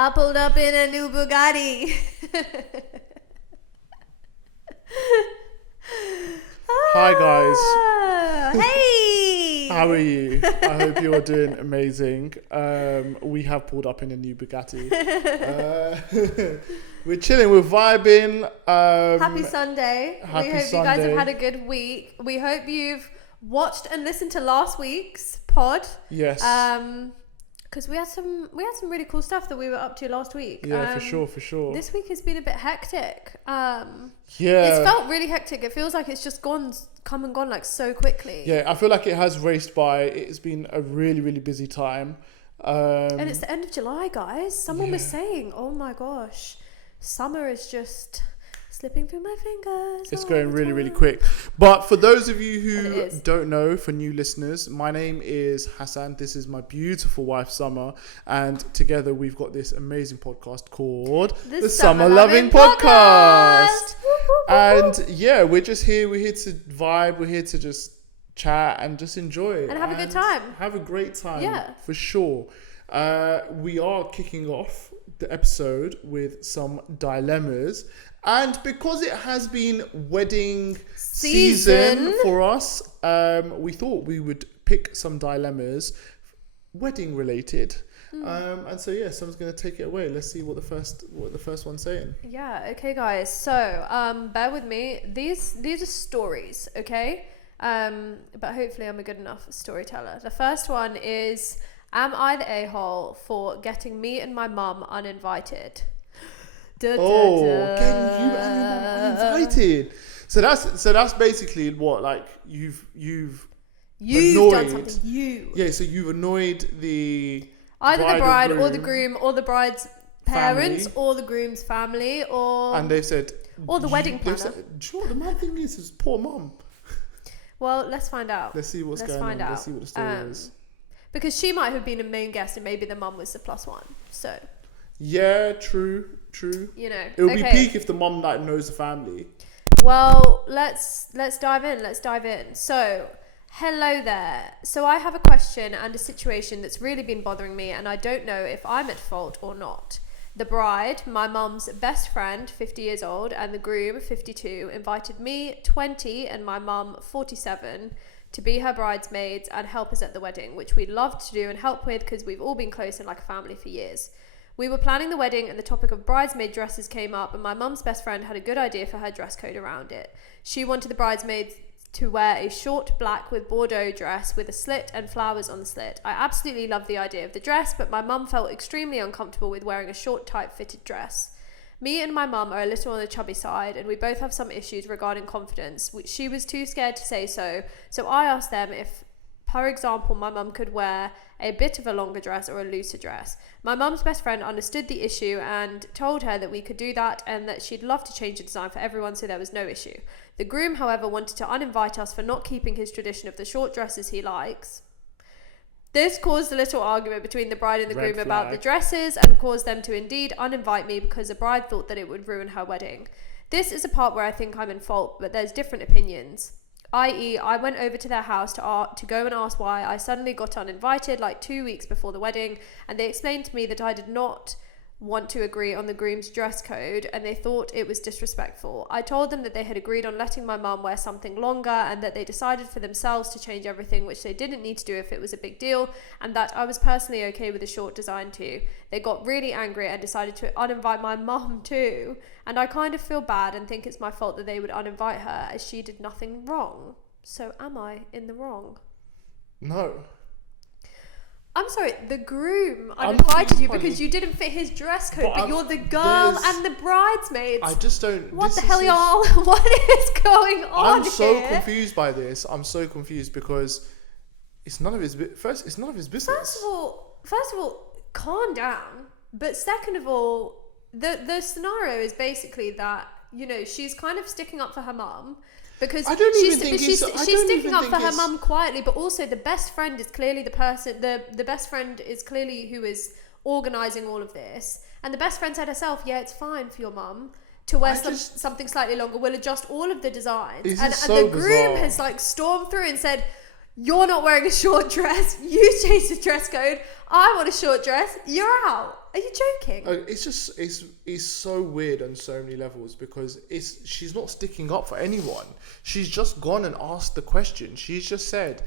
I pulled up in a new Bugatti. Hi guys. Hey. How are you? I hope you're doing amazing. We have pulled up in a new Bugatti. We're chilling, we're vibing. Happy Sunday. We hope you guys have had a good week. We hope you've watched and listened to last week's pod. Yes. Because we had some really cool stuff that we were up to last week. Yeah, for sure. This week has been a bit hectic. Yeah. It's felt really hectic. It feels like it's just come and gone like so quickly. Yeah, I feel like it has raced by. It's been a really, really busy time. And it's the end of July, guys. Someone was saying, oh my gosh, summer is just slipping through my fingers. It's going really, really quick. But for those of you who don't know, for new listeners, my name is Hassan. This is my beautiful wife, Summer. And together we've got this amazing podcast called the Summer Lovin Podcast. And yeah, we're just here. We're here to vibe. We're here to just chat and just enjoy it. And have a good time. Have a great time. Yeah. For sure. We are kicking off the episode with some dilemmas. And because it has been wedding season for us, we thought we would pick some dilemmas wedding related. And so yeah, someone's going to take it away. Let's see what the first one's saying. Yeah, okay guys. So, bear with me. These are stories, okay? But hopefully I'm a good enough storyteller. The first one is, am I the a-hole for getting me and my mum uninvited? Getting you uninvited. So that's basically what, like you've annoyed, done something. Yeah, so you've annoyed either the bride or the groom or the bride's parents or the groom's family and they've said, or the wedding planner. Said, do you know what the mad thing is poor mum. Well, let's find out. Let's see what's going on. Let's see what the story is. Because she might have been a main guest and maybe the mum was the plus one. So yeah, true. You know, it would be peak if the mum like knows the family. Well, let's dive in. So, hello there. So I have a question and a situation that's really been bothering me, and I don't know if I'm at fault or not. The bride, my mum's best friend, 50 years old, and the groom, 52, invited me, 20, and my mum, 47, to be her bridesmaids and help us at the wedding, which we'd love to do and help with because we've all been close and like a family for years. We were planning the wedding and the topic of bridesmaid dresses came up, and my mum's best friend had a good idea for her dress code around it. She wanted the bridesmaids to wear a short black with Bordeaux dress with a slit and flowers on the slit. I absolutely loved the idea of the dress, but my mum felt extremely uncomfortable with wearing a short, tight-fitted dress. Me and my mum are a little on the chubby side, and we both have some issues regarding confidence, which she was too scared to say so I asked them if, for example, my mum could wear a bit of a longer dress or a looser dress. My mum's best friend understood the issue and told her that we could do that and that she'd love to change the design for everyone, so there was no issue. The groom, however, wanted to uninvite us for not keeping his tradition of the short dresses he likes. This caused a little argument between the bride and the groom about the dresses and caused them to indeed uninvite me because the bride thought that it would ruin her wedding. This is a part where I think I'm in fault, but there's different opinions. I.e., I went over to their house to go and ask why I suddenly got uninvited like 2 weeks before the wedding, and they explained to me that I did not want to agree on the groom's dress code and they thought it was disrespectful. I told them that they had agreed on letting my mum wear something longer and that they decided for themselves to change everything, which they didn't need to do if it was a big deal, and that I was personally okay with a short design too. They got really angry and decided to uninvite my mum too, and I kind of feel bad and think it's my fault that they would uninvite her as she did nothing wrong. So am I in the wrong? No. I'm sorry, the groom uninvited you because you didn't fit his dress code, but you're the girl and the bridesmaids. I just don't... What the hell, y'all? What is going on I'm so confused by this. I'm so confused because it's none of his business. First of all, calm down. But second of all, the scenario is basically that, you know, she's kind of sticking up for her mum. Because she's sticking up for her mum quietly, but also the best friend is clearly the person. The best friend is clearly who is organising all of this, and the best friend said herself, "Yeah, it's fine for your mum to wear something slightly longer. We'll adjust all of the designs." And the groom has like stormed through and said, "You're not wearing a short dress. You changed the dress code. I want a short dress. You're out." Are you joking? It's just it's so weird on so many levels because she's not sticking up for anyone. She's just gone and asked the question. She's just said,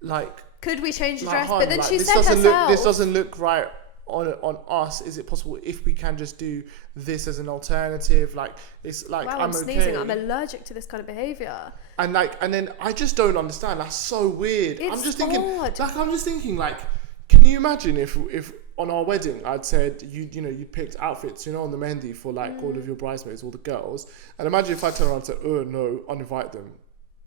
like, could we change the like, dress? hun, But then like, she this said doesn't herself. this doesn't look right on us. Is it possible if we can just do this as an alternative? Like, it's like, wow, I'm sneezing. okay. I'm allergic to this kind of behaviour. And then I just don't understand. That's so weird. It's I'm just thinking, odd. like, can you imagine if on our wedding I'd said you picked outfits on the mehendi for like all of your bridesmaids, all the girls, and imagine if I turn around and said, oh no, uninvite them.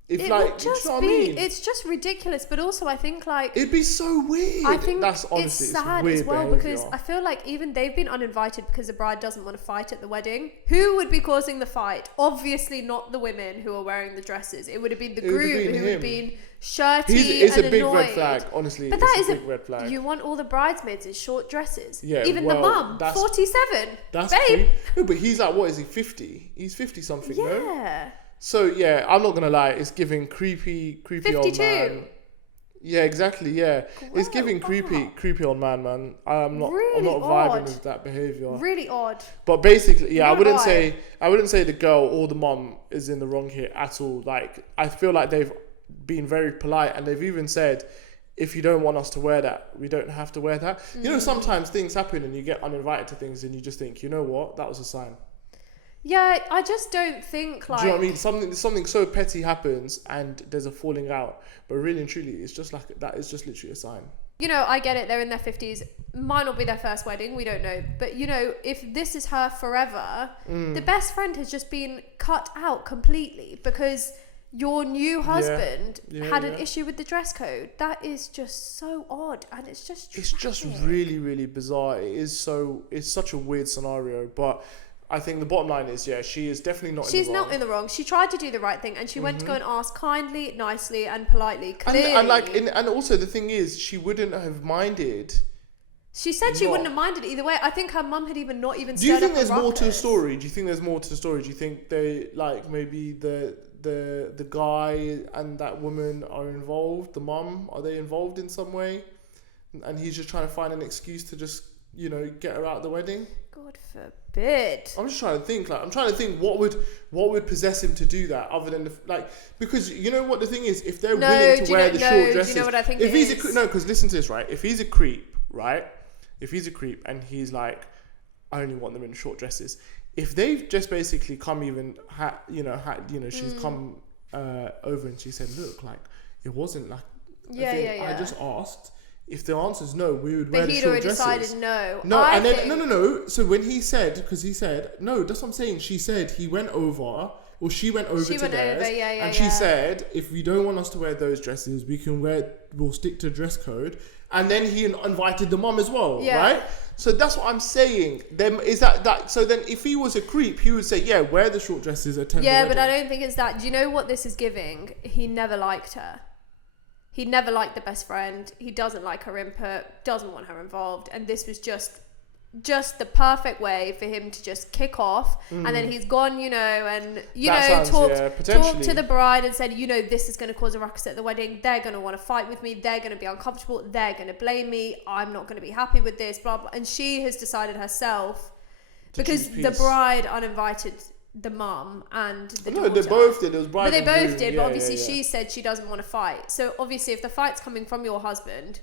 If It like, would just you know what be, I mean? it's just ridiculous. But also, I think like It'd be so weird. I think that's honestly it's sad weird as well behavior. because I feel like even they've been uninvited because the bride doesn't want to fight at the wedding. Who would be causing the fight? Obviously not the women who are wearing the dresses. It would have been the groom who would have been shirty It's and a big annoyed. red flag, honestly. But that it's is a big red flag. You want all the bridesmaids in short dresses. Yeah, even well, the mum, that's 47. That's babe. No, but he's like, what is he, 50? He's 50 something, no? Yeah. So yeah, I'm not gonna lie, it's giving creepy old 52. man. Yeah, exactly. Yeah, it's Grow giving up. creepy old man. I'm not Really vibing odd. with that behavior. Really odd. But basically, yeah, I Not wouldn't right. say the girl or the mum is in the wrong here at all. Like, I feel like they've been very polite and they've even said, if you don't want us to wear that, we don't have to wear that. You know, sometimes things happen and you get uninvited to things and you just think, you know what, that was a sign. Yeah, I just don't think like. Do you know what I mean? Something so petty happens and there's a falling out, but really and truly, it's just like that is just literally a sign. You know, I get it. They're in their 50s. Might not be their first wedding. We don't know. But, you know, if this is her forever, the best friend has just been cut out completely because your new husband had an issue with the dress code. That is just so odd. And it's just tragic. It's just really, really bizarre. It's such a weird scenario. But I think the bottom line is, yeah, she is definitely not in the wrong. She's not in the wrong. She tried to do the right thing and she went to go and ask kindly, nicely and politely. Clearly. And also the thing is, she wouldn't have minded. She said she wouldn't have minded either way. I think her mum had even not even Do you stirred think up a there's more to the ruckus. story? Do you think there's more to the story? Do you think they, like, maybe the guy and that woman are involved? The mum, are they involved in some way? And he's just trying to find an excuse to just, get her out of the wedding? God forbid. I'm just trying to think. Like, I'm trying to think what would possess him to do that, other than because you know what the thing is, if they're willing to wear the short dresses. Do you know what I think? If he's because listen to this, right? If he's a creep, right? If he's a creep and he's like, I only want them in short dresses. If they've just basically come she's come over and she said, look, like, it wasn't like. I just asked. If the answer is no, we would wear the short dresses. But he'd already decided no. No. So when he said, because he said, no, that's what I'm saying. She said he went over, or she went over to theirs. And she said, if you don't want us to wear those dresses, we'll stick to dress code. And then he invited the mum as well, right? So that's what I'm saying. Then is that so then if he was a creep, he would say, yeah, wear the short dresses, attend the wedding. But I don't think it's that. Do you know what this is giving? He never liked her. He never liked the best friend. He doesn't like her input, doesn't want her involved. And this was just the perfect way for him to just kick off. And then he's gone, talked to the bride and said, this is going to cause a ruckus at the wedding. They're going to want to fight with me. They're going to be uncomfortable. They're going to blame me. I'm not going to be happy with this, blah, blah. And she has decided herself, because the bride uninvited the mum and the daughter. No, they both did. It was bride but they and both groom. did. Yeah, But obviously, yeah. she said she doesn't want to fight. So obviously, if the fight's coming from your husband,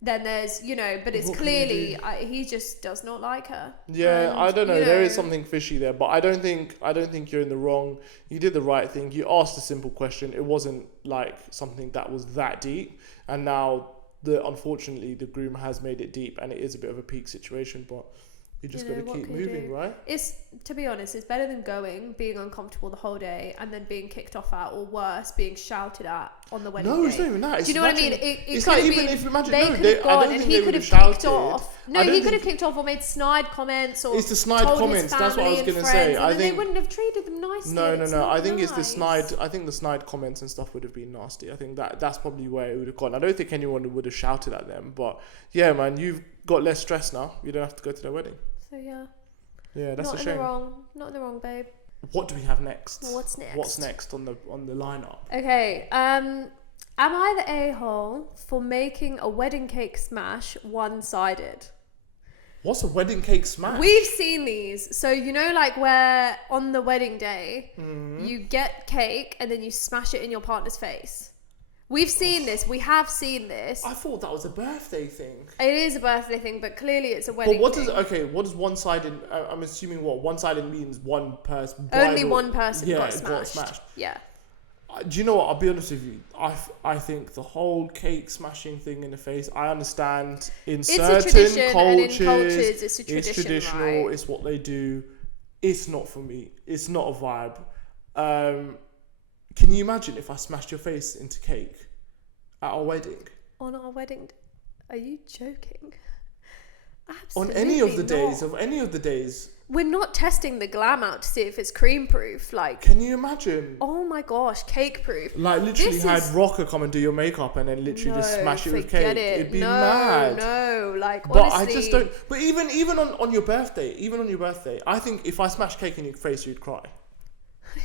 then there's, but it's clearly he just does not like her. Yeah, And, I don't know. There is something fishy there, but I don't think you're in the wrong. You did the right thing. You asked a simple question. It wasn't like something that was that deep, and now unfortunately the groom has made it deep, and it is a bit of a peak situation, but. You just got to keep moving, right? It's, to be honest, it's better than being uncomfortable the whole day and then being kicked off at, or worse, being shouted at on the wedding day. No, it's not even that. Do you know what I mean? It's like, even if imagine, they no, could have gone and he could have kicked off. No, he could have kicked off or made snide comments or it's the snide told comments. His That's what I was going to say. I think they wouldn't have treated them nicely. No. I think it's the snide. I think the snide comments and stuff would have been nasty. I think that's probably where it would have gone. I don't think anyone would have shouted at them, but yeah, man, you've got less stress now. You don't have to go to their wedding. So yeah. Yeah, that's a shame. Not in the wrong, babe. What do we have next? What's next? What's next on the lineup? Okay. Am I the a-hole for making a wedding cake smash one-sided? What's a wedding cake smash? We've seen these. So, you know, like where on the wedding day, you get cake and then you smash it in your partner's face. We've seen this. We have seen this. I thought that was a birthday thing. It is a birthday thing, but clearly it's a wedding But thing. what does one-sided... I'm assuming one-sided means one person... Only one person got smashed. Yeah. Do you know what? I'll be honest with you. I think the whole cake smashing thing in the face, I understand in certain cultures, it's a tradition, it's traditional, right? it's what they do. It's not for me. It's not a vibe. Can you imagine if I smashed your face into cake at our wedding? On our wedding? Are you joking? On Absolutely any of the days. We're not testing the glam out to see if it's cream proof. Like, can you imagine? Oh my gosh, cake proof. Like literally Rocker come and do your makeup and then literally just smash it with cake. It'd be mad. No, like but honestly. I just don't. But even on your birthday, I think if I smash cake in your face, you'd cry.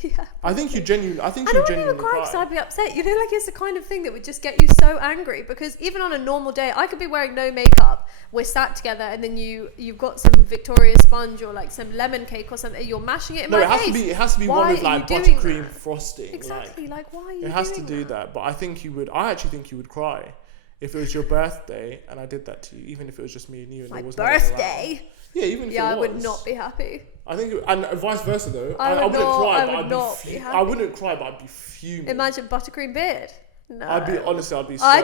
Yeah. I think you genuinely. I don't even cry because I'd be upset. You know, like it's the kind of thing that would just get you so angry. Because even on a normal day, I could be wearing no makeup. We're sat together, and then you've got some Victoria sponge or like some lemon cake or something. You're mashing it in my face. It has to be why one with like buttercream frosting. Exactly. Like why are you? It has to do that. But I think you would. I actually think you would cry if it was your birthday and I did that to you, even if it was just me and you. And my there was birthday. Yeah, even if it was. I would not be happy. I think, and vice versa though. I wouldn't cry, but I wouldn't cry, but I'd be fuming. Imagine buttercream beard. No. I'd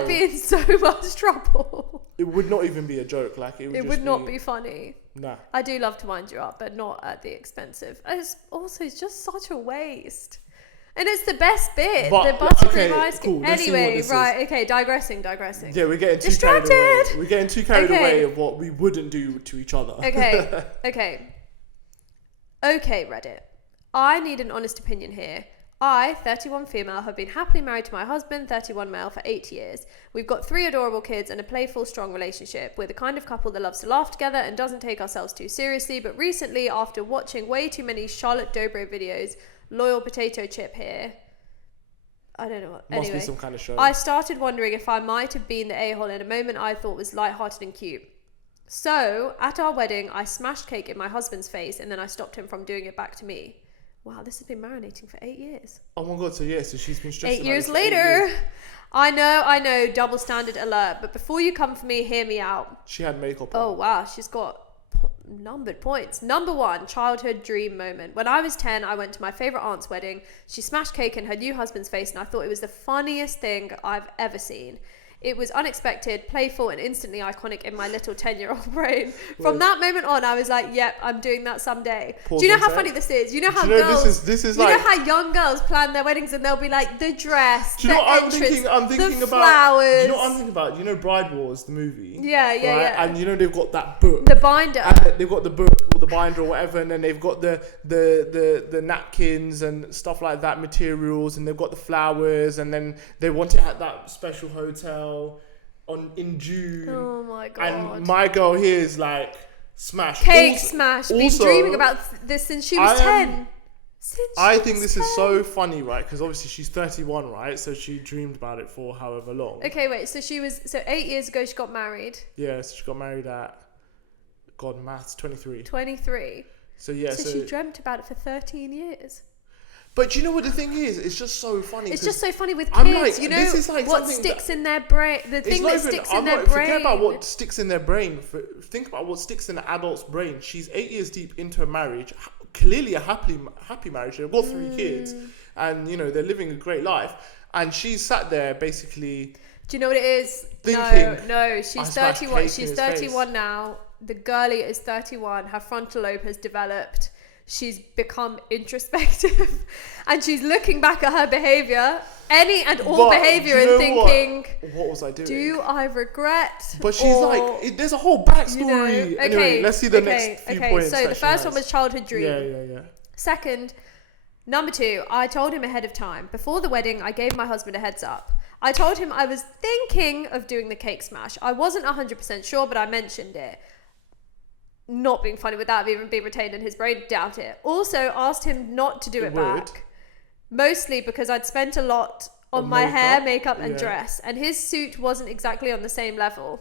be in so much trouble. It would not even be a joke. Like it would not be funny. Nah. I do love to wind you up, but not at the expense of. It's just such a waste. And it's the best bit, the buttercream ice cream. Cool. Anyway, right, okay, digressing. Yeah, we're getting too carried away. We're getting too carried away of what we wouldn't do to each other. Okay, Reddit. I need an honest opinion here. I, 31 female, have been happily married to my husband, 31 male, for 8 years. We've got 3 adorable kids and a playful, strong relationship. We're the kind of couple that loves to laugh together and doesn't take ourselves too seriously, but recently, after watching way too many Charlotte Dobre videos, loyal potato chip here, I don't know what. Must be some kind of show. I started wondering if I might have been the a-hole in a moment I thought was lighthearted and cute. So, at our wedding, I smashed cake in my husband's face and then I stopped him from doing it back to me. Wow, this has been marinating for 8 years. Oh my god, so she's been stressing 8 years later. 8 years. I know, double standard alert, but before you come for me, hear me out. She had makeup on. Oh wow, she's got numbered points. Number 1, childhood dream moment. When I was 10, I went to my favourite aunt's wedding. She smashed cake in her new husband's face and I thought it was the funniest thing I've ever seen. It was unexpected, playful, and instantly iconic in my little 10-year-old brain. From that moment on, I was like, yep, I'm doing that someday. Do you know how funny this is? You know how girls... This is you know how young girls plan their weddings and they'll be like, the dress, do you know the what entrance, I'm thinking the about, flowers. Do you know what I'm thinking about? You know Bride Wars, the movie? Yeah. And you know they've got that book. The binder. And they've got the book or the binder or whatever, and then they've got the napkins and stuff like that, materials, and they've got the flowers, and then they want it at that special hotel in June. Oh my god. And my girl here is like smash. Been dreaming about this since she was 10. I think this is so funny, right? Because obviously she's 31, right? So she dreamed about it for however long. Okay, wait. So 8 years ago she got married. Yeah, so she got married at 23. 23. So yeah, so she dreamt about it for 13 years. But you know what the thing is? It's just so funny. It's just so funny with kids. You know what sticks in their brain. The thing that sticks in their brain. Forget about what sticks in their brain. Think about what sticks in an adult's brain. She's 8 years deep into a marriage. Clearly a happy marriage. They've got 3 kids, and you know they're living a great life. And she's sat there basically. Do you know what it is? Thinking, no. She's 31. She's 31 now. The girlie is 31. Her frontal lobe has developed. She's become introspective and she's looking back at her behaviour, any and all behaviour, and thinking, what was I doing? Do I regret? But she's like, there's a whole backstory. Anyway, let's see the next few points. So the first one was childhood dream. Yeah. Second, number 2, I told him ahead of time. Before the wedding, I gave my husband a heads up. I told him I was thinking of doing the cake smash. I wasn't 100% sure, but I mentioned it. Not being funny with that even being retained in his brain, doubt it. Also asked him not to do it back, mostly because I'd spent a lot on my hair, makeup and dress, and his suit wasn't exactly on the same level.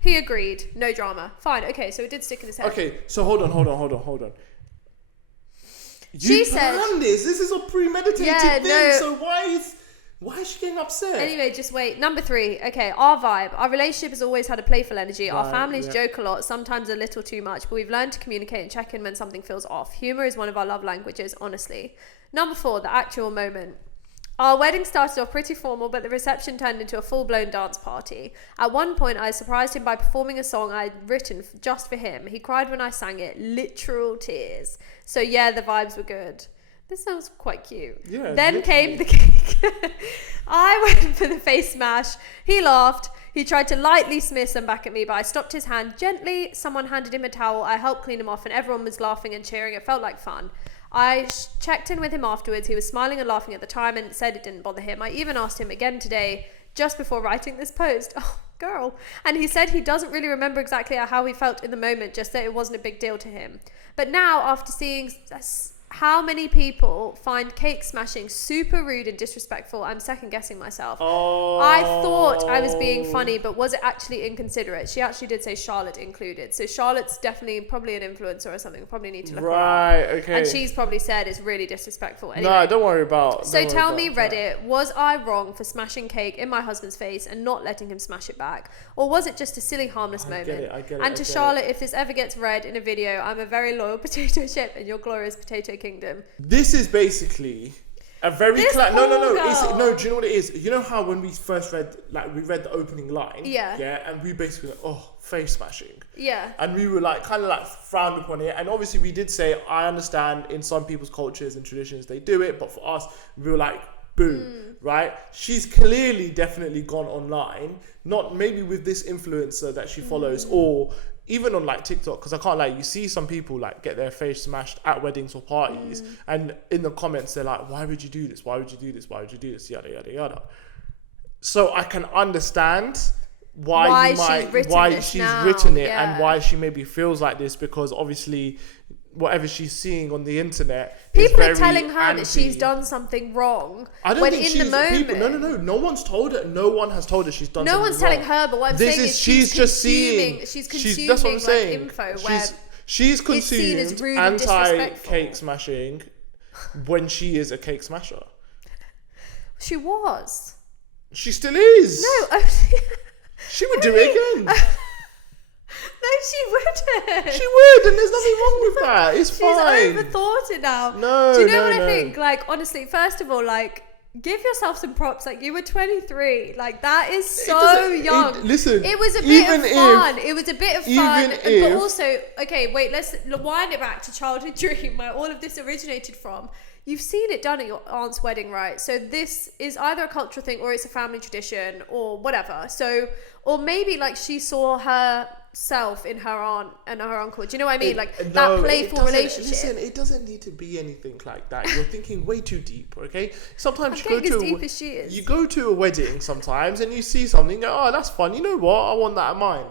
He agreed. No drama. Fine. Okay, so it did stick in his head. Okay, so hold on. She said this. This is a premeditated thing. No. So why is she getting upset? Anyway, just wait. Number 3. Okay, our vibe. Our relationship has always had a playful energy. Our families joke a lot, sometimes a little too much, but we've learned to communicate and check in when something feels off. Humor is one of our love languages, honestly. Number 4, the actual moment. Our wedding started off pretty formal, but the reception turned into a full-blown dance party. At one point, I surprised him by performing a song I'd written just for him. He cried when I sang it, literal tears. So yeah, the vibes were good. This sounds quite cute. Yeah, then literally. came the cake. I went for the face smash. He laughed. He tried to lightly smear some back at me, but I stopped his hand gently. Someone handed him a towel. I helped clean him off, and everyone was laughing and cheering. It felt like fun. I checked in with him afterwards. He was smiling and laughing at the time and said it didn't bother him. I even asked him again today, just before writing this post. Oh, girl. And he said he doesn't really remember exactly how he felt in the moment, just that it wasn't a big deal to him. But now, after seeing how many people find cake smashing super rude and disrespectful, I'm second guessing myself. Oh. I thought I was being funny, but was it actually inconsiderate? She actually did say Charlotte included. So Charlotte's definitely probably an influencer or something. Probably need to look her up. Okay. And she's probably said it's really disrespectful. Anyway, No, don't worry about. So tell me, Reddit, was I wrong for smashing cake in my husband's face and not letting him smash it back? Or was it just a silly, harmless moment? I get it. And to Charlotte, if this ever gets read in a video, I'm a very loyal potato chip in your glorious potato kingdom. This is basically a very This no. girl. No, do you know what it is? You know how when we first read, we read the opening line, Yeah, and we basically like, oh, face smashing, yeah, and we were like kind of like frowned upon it, and obviously we did say I understand in some people's cultures and traditions they do it, but for us we were like, boom, right? She's clearly definitely gone online, not maybe with this influencer that she follows, or even on like TikTok, because I can't lie, you see some people like get their face smashed at weddings or parties, and in the comments they're like, why would you do this? Why would you do this? Why would you do this? Yada yada yada. So I can understand why she's written it and why she maybe feels like this, because obviously whatever she's seeing on the internet, people are telling her that she's done something wrong. I don't when think in she's the moment, no one's told her. No one has told her she's done. No something one's telling wrong. her, but what I'm saying is she's just seeing. She's consuming That's what I'm saying. info where she's it's seen as consumed rude and disrespectful. anti-cake smashing when she is a cake smasher. She was. She still is. No, she would do it again. No, she wouldn't. She would, and there's nothing wrong with that. It's fine. She's overthought it now. No, do you know no, what no. I think? Like, honestly, first of all, like, give yourself some props. Like, you were 23. Like, that is so young. Listen, it was a bit of fun. It was a bit of fun. But also, okay, wait, let's wind it back to childhood dream, where all of this originated from. You've seen it done at your aunt's wedding, right? So this is either a cultural thing or it's a family tradition or whatever. So, or maybe like she saw herself in her aunt and her uncle. Do you know what I mean? That playful relationship. Listen, it doesn't need to be anything like that. You're thinking way too deep, okay? Sometimes I'm getting as deep as she is. You go to a wedding sometimes and you see something, you go, oh, that's fun. You know what? I want that at mine.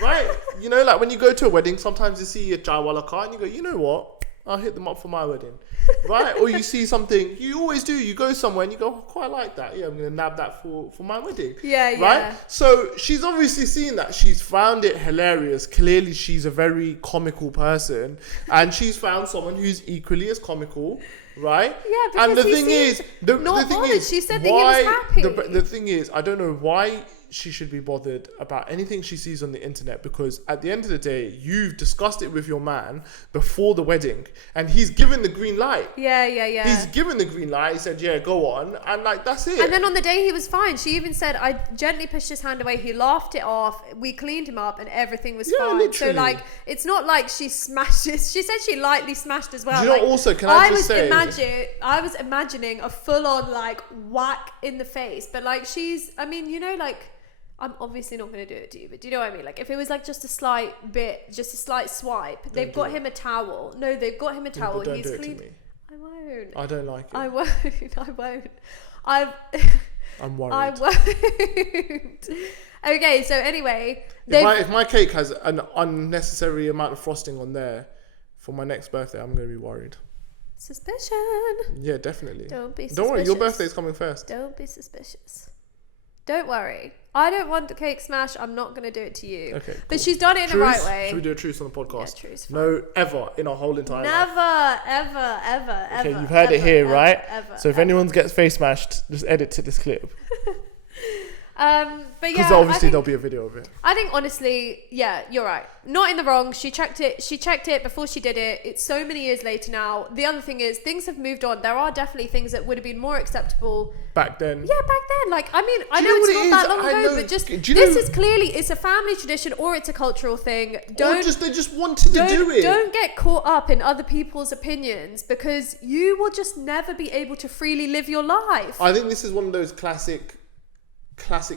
Right? You know, like when you go to a wedding, sometimes you see a Jaiwala car and you go, you know what? I'll hit them up for my wedding. Right? Or you see something, you always do, you go somewhere and you go, oh, quite like that. Yeah, I'm going to nab that for my wedding. Yeah, right? Yeah. So she's obviously seen that. She's found it hilarious. Clearly, she's a very comical person. And she's found someone who's equally as comical. Right? Yeah, because and the thing is, she said that he was happy. The thing is, I don't know why she should be bothered about anything she sees on the internet, because at the end of the day, you've discussed it with your man before the wedding and he's given the green light. Yeah. He's given the green light. He said, yeah, go on. And like, that's it. And then on the day he was fine. She even said, I gently pushed his hand away. He laughed it off. We cleaned him up and everything was fine. Literally. So like, it's not like she smashed it. She said she lightly smashed as well. Do you know, also, can I just say, I was imagining a full on like whack in the face, but like I'm obviously not going to do it to you, but do you know what I mean? Like, if it was like just a slight swipe, they've got him a towel. No, they've got him a towel. He's cleaned. To me. I won't. I don't like it. I won't. I'm worried. I won't. Okay, so anyway. If my cake has an unnecessary amount of frosting on there for my next birthday, I'm going to be worried. Suspicion. Yeah, definitely. Don't be suspicious. Don't worry, your birthday's coming first. Don't be suspicious. Don't worry. I don't want the cake smash. I'm not going to do it to you. Okay, But cool. she's done it in the right way. Should we do a truce on the podcast? Yeah, truce. No, ever in our whole entire life. Never, ever. Okay, you've heard it here, right? So if anyone gets face smashed, just edit to this clip. But yeah, Because obviously there'll be a video of it. I think honestly, yeah, you're right. Not in the wrong. She checked it before she did it. It's so many years later now. The other thing is things have moved on. There are definitely things that would have been more acceptable back then. Yeah, back then. Like, I mean, I Do know you it's know what not it that is? long I ago, know. but just Do you this know- is clearly it's a family tradition or it's a cultural thing. Or they just wanted to do it. Don't get caught up in other people's opinions because you will just never be able to freely live your life. I think this is one of those classic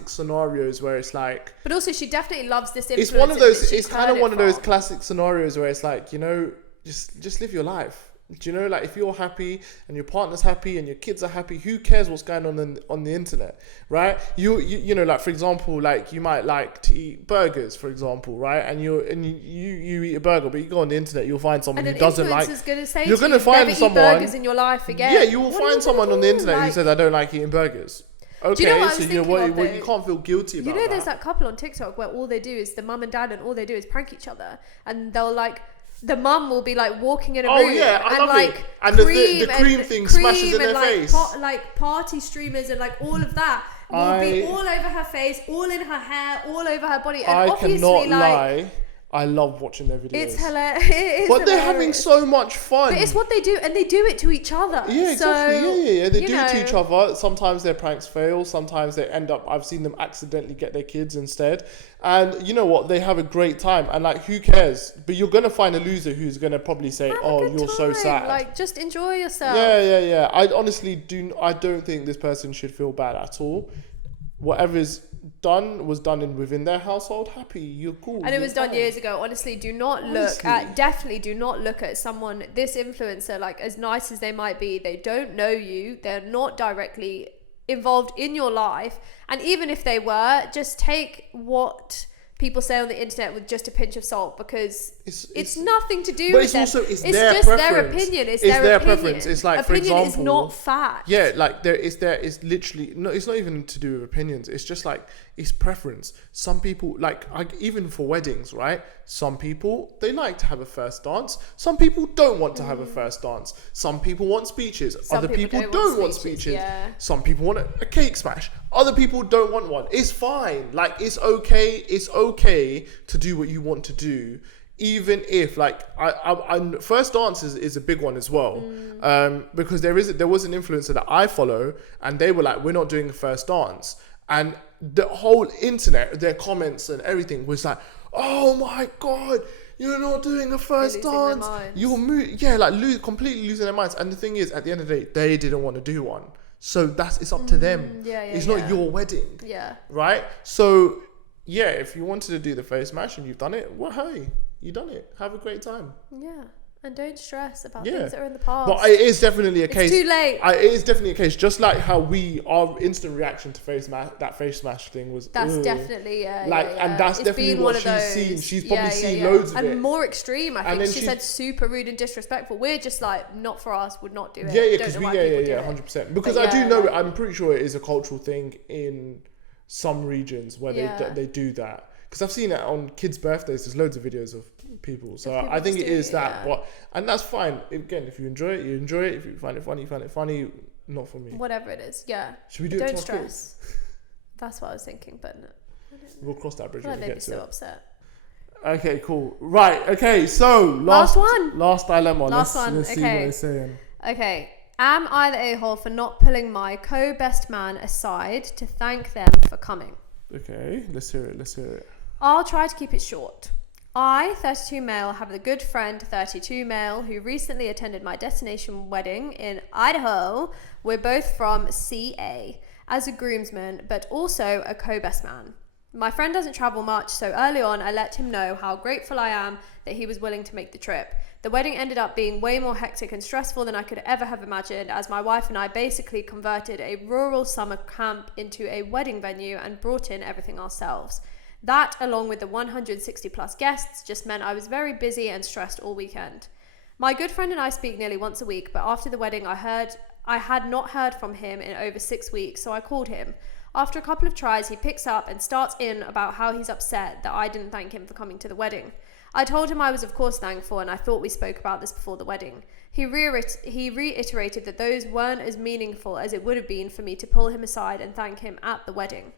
scenarios where it's like, But also, she definitely loves this influence. it's one of those, that she's it's kind of heard one it of those from. classic scenarios where it's like, you know, just live your life. Do you know, like, if you're happy and your partner's happy and your kids are happy, who cares what's going on the internet, right? You know, like, for example, like, you might like to eat burgers, for example, right? And you eat a burger, but you go on the internet, you'll find someone who doesn't like. Gonna say you're to going you, to find never someone. eat burgers in your life again. Yeah, you will What are find someone gonna on the do? internet who Like- says, I don't like eating burgers. Okay, Do you know what I was so thinking of, though? you can't feel guilty about You know, that. there's that couple on TikTok where all they do is the mum and dad, and all they do is prank each other, and they'll like. The mum will be like walking in a room yeah, I and love like it. And the cream thing smashes in and their like face. like party streamers and like all of that will be all over her face, all in her hair, all over her body. And I obviously, cannot like, lie. I love watching their videos. it's hilarious. But they're having so much fun. But it's what they do, and they do it to each other. Yeah, exactly. So, Yeah. They do you it to know. each other. Sometimes their pranks fail. Sometimes they end up. I've seen them accidentally get their kids instead. And you know what? They have a great time. And like, who cares? But you're gonna find a loser who's gonna probably say, Have a "Oh, good you're so time. sad." Like, just enjoy yourself. Yeah. I honestly I don't think this person should feel bad at all. Whatever's done was done within their household. Happy, you're cool. And it you're was done fine. years ago. Honestly, definitely do not look at someone, this influencer, like, as nice as they might be, they don't know you, they're not directly involved in your life, and even if they were, just take what people say on the internet with just a pinch of salt, because it's nothing to do but with it's them. also It's their just preference. their opinion. It's their their preference. It's like, opinion for example, is not fact. Yeah, like it's literally no. It's not even to do with opinions. It's just like, it's preference. Some people even for weddings, right? Some people, they like to have a first dance. Some people don't want to have a first dance. Some people want speeches. Other people don't want speeches. Yeah. Some people want a cake smash. Other people don't want one. It's fine. Like, it's okay. It's okay to do what you want to do. Even if, like, I first dance is a big one as well, because there was an influencer that I follow, and they were like, we're not doing a first dance, and the whole internet, their comments and everything was like, oh my god, you're not doing a first dance, you're completely losing their minds. And the thing is, at the end of the day, they didn't want to do one, so it's up to them. It's not your wedding, right? So yeah, if you wanted to do the face smash and you've done it, well, hey, you done it. Have a great time. Yeah, and don't stress about things that are in the past. But it is definitely a case. It's too late. It is definitely a case. Just like how our instant reaction to that face smash thing was. That's definitely and that's it's definitely been what one of she's those. seen. She's probably seen loads of and it. And more extreme, I think. then She said super rude and disrespectful. We're just like, not for us, would not do it. Because 100%. Because I do know it. I'm pretty sure it is a cultural thing in some regions where they do that. Because I've seen it on kids' birthdays. There's loads of videos of people. So I think it is that. And that's fine. Again, if you enjoy it, you enjoy it. If you find it funny, you find it funny. Not for me. Whatever it is, yeah. Should we do it Don't to our stress. kids? That's what I was thinking, but no. We'll cross that bridge when we They'd get be to so it. upset. Okay, cool. Right, okay, so last one. Last dilemma. Let's see what they're saying. Okay. Am I the a-hole for not pulling my co-best man aside to thank them for coming? Okay, let's hear it. I'll try to keep it short. I, 32 male, have a good friend, 32 male, who recently attended my destination wedding in Idaho. We're both from CA, as a groomsman, but also a co-best man. My friend doesn't travel much, so early on I let him know how grateful I am that he was willing to make the trip. The wedding ended up being way more hectic and stressful than I could ever have imagined, as my wife and I basically converted a rural summer camp into a wedding venue and brought in everything ourselves. That, along with the 160 plus guests, just meant I was very busy and stressed all weekend. My good friend and I speak nearly once a week, but after the wedding I had not heard from him in over 6 weeks, so I called him. After a couple of tries, he picks up and starts in about how he's upset that I didn't thank him for coming to the wedding. I told him I was of course thankful, and I thought we spoke about this before the wedding. He reiterated that those weren't as meaningful as it would have been for me to pull him aside and thank him at the wedding.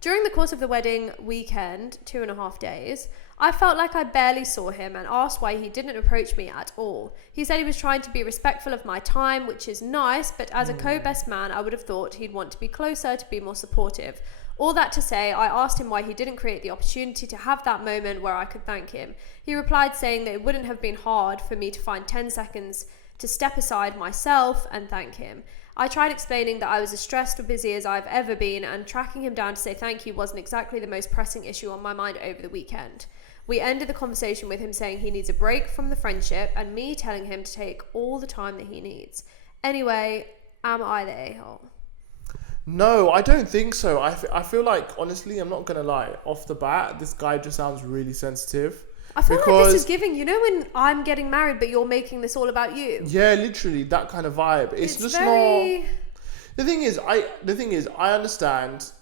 During the course of the wedding weekend, 2.5 days, I felt like I barely saw him and asked why he didn't approach me at all. He said he was trying to be respectful of my time, which is nice, but as a co-best man, I would have thought he'd want to be closer, to be more supportive. All that to say, I asked him why he didn't create the opportunity to have that moment where I could thank him. He replied saying that it wouldn't have been hard for me to find 10 seconds to step aside myself and thank him. I tried explaining that I was as stressed or busy as I've ever been, and tracking him down to say thank you wasn't exactly the most pressing issue on my mind over the weekend. We ended the conversation with him saying he needs a break from the friendship and me telling him to take all the time that he needs. Anyway, am I the a-hole? No, I don't think so. I feel like, honestly, I'm not going to lie, off the bat, this guy just sounds really sensitive. I feel like this is giving, you know, when I'm getting married, but you're making this all about you. Yeah, literally, that kind of vibe. It's just very... not... The thing is, I understand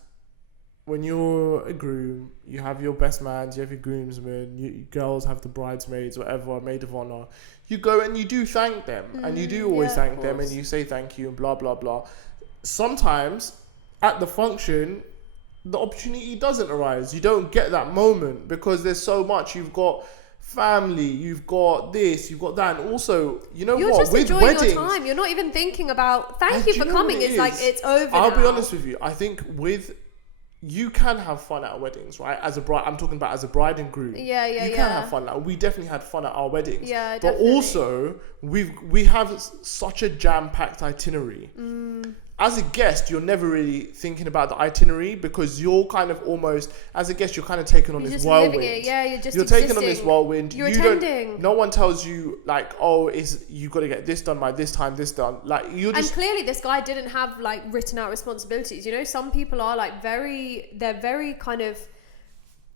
when you're a groom, you have your best man, you have your groomsmen, girls have the bridesmaids, whatever, maid of honor. You go and you do thank them, and you do always thank them, and you say thank you and blah, blah, blah. Sometimes, at the function, the opportunity doesn't arise. You don't get that moment because there's so much. You've got family, you've got this, you've got that, and also, you know, you're what? just With enjoying weddings, your time. You're not even thinking about thank you for coming. It's like it's over. I'll now. be honest with you. I think you can have fun at weddings, right? As a bride, I'm talking about as a bride and groom. Yeah. You can have fun. Like, we definitely had fun at our weddings. Yeah, but definitely. also we have such a jam-packed itinerary. As a guest, you're never really thinking about the itinerary because you're kind of almost, as a guest, you're kind of taking on this whirlwind. You're taking on this whirlwind. You're attending. No one tells you like, oh, you got to get this done by this time, this done. Like you're just. And clearly, this guy didn't have like written out responsibilities. You know, some people are like they're very kind of.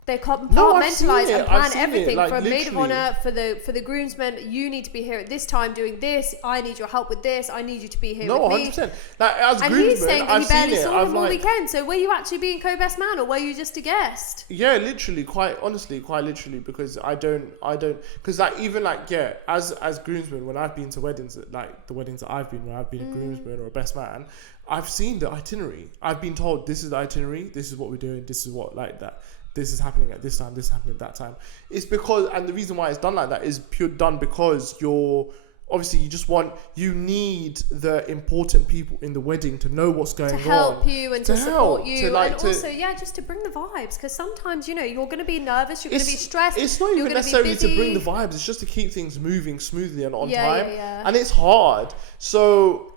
They compartmentalize and plan everything for a maid of honor, for the groomsmen. You need to be here at this time doing this. I need your help with this. I need you to be here with me. 100%. Like as and groomsmen, he's saying that he barely saw him all like, weekend. So were you actually being co-best man, or were you just a guest? Yeah, literally, quite literally, because I don't, because like even like as groomsmen, when I've been to weddings, like the weddings that I've been, where I've been a groomsman or a best man, I've seen the itinerary. I've been told this is the itinerary. This is what we're doing. This is what like that. This is happening at this time, this is happening at that time. It's because, and the reason why it's done like that is done because obviously you need the important people in the wedding to know what's going on. To help you and to support you. Also, just to bring the vibes. Because sometimes, you know, you're going to be nervous, you're going to be stressed. It's not even necessarily to bring the vibes, it's just to keep things moving smoothly and on time. Yeah. And it's hard. So...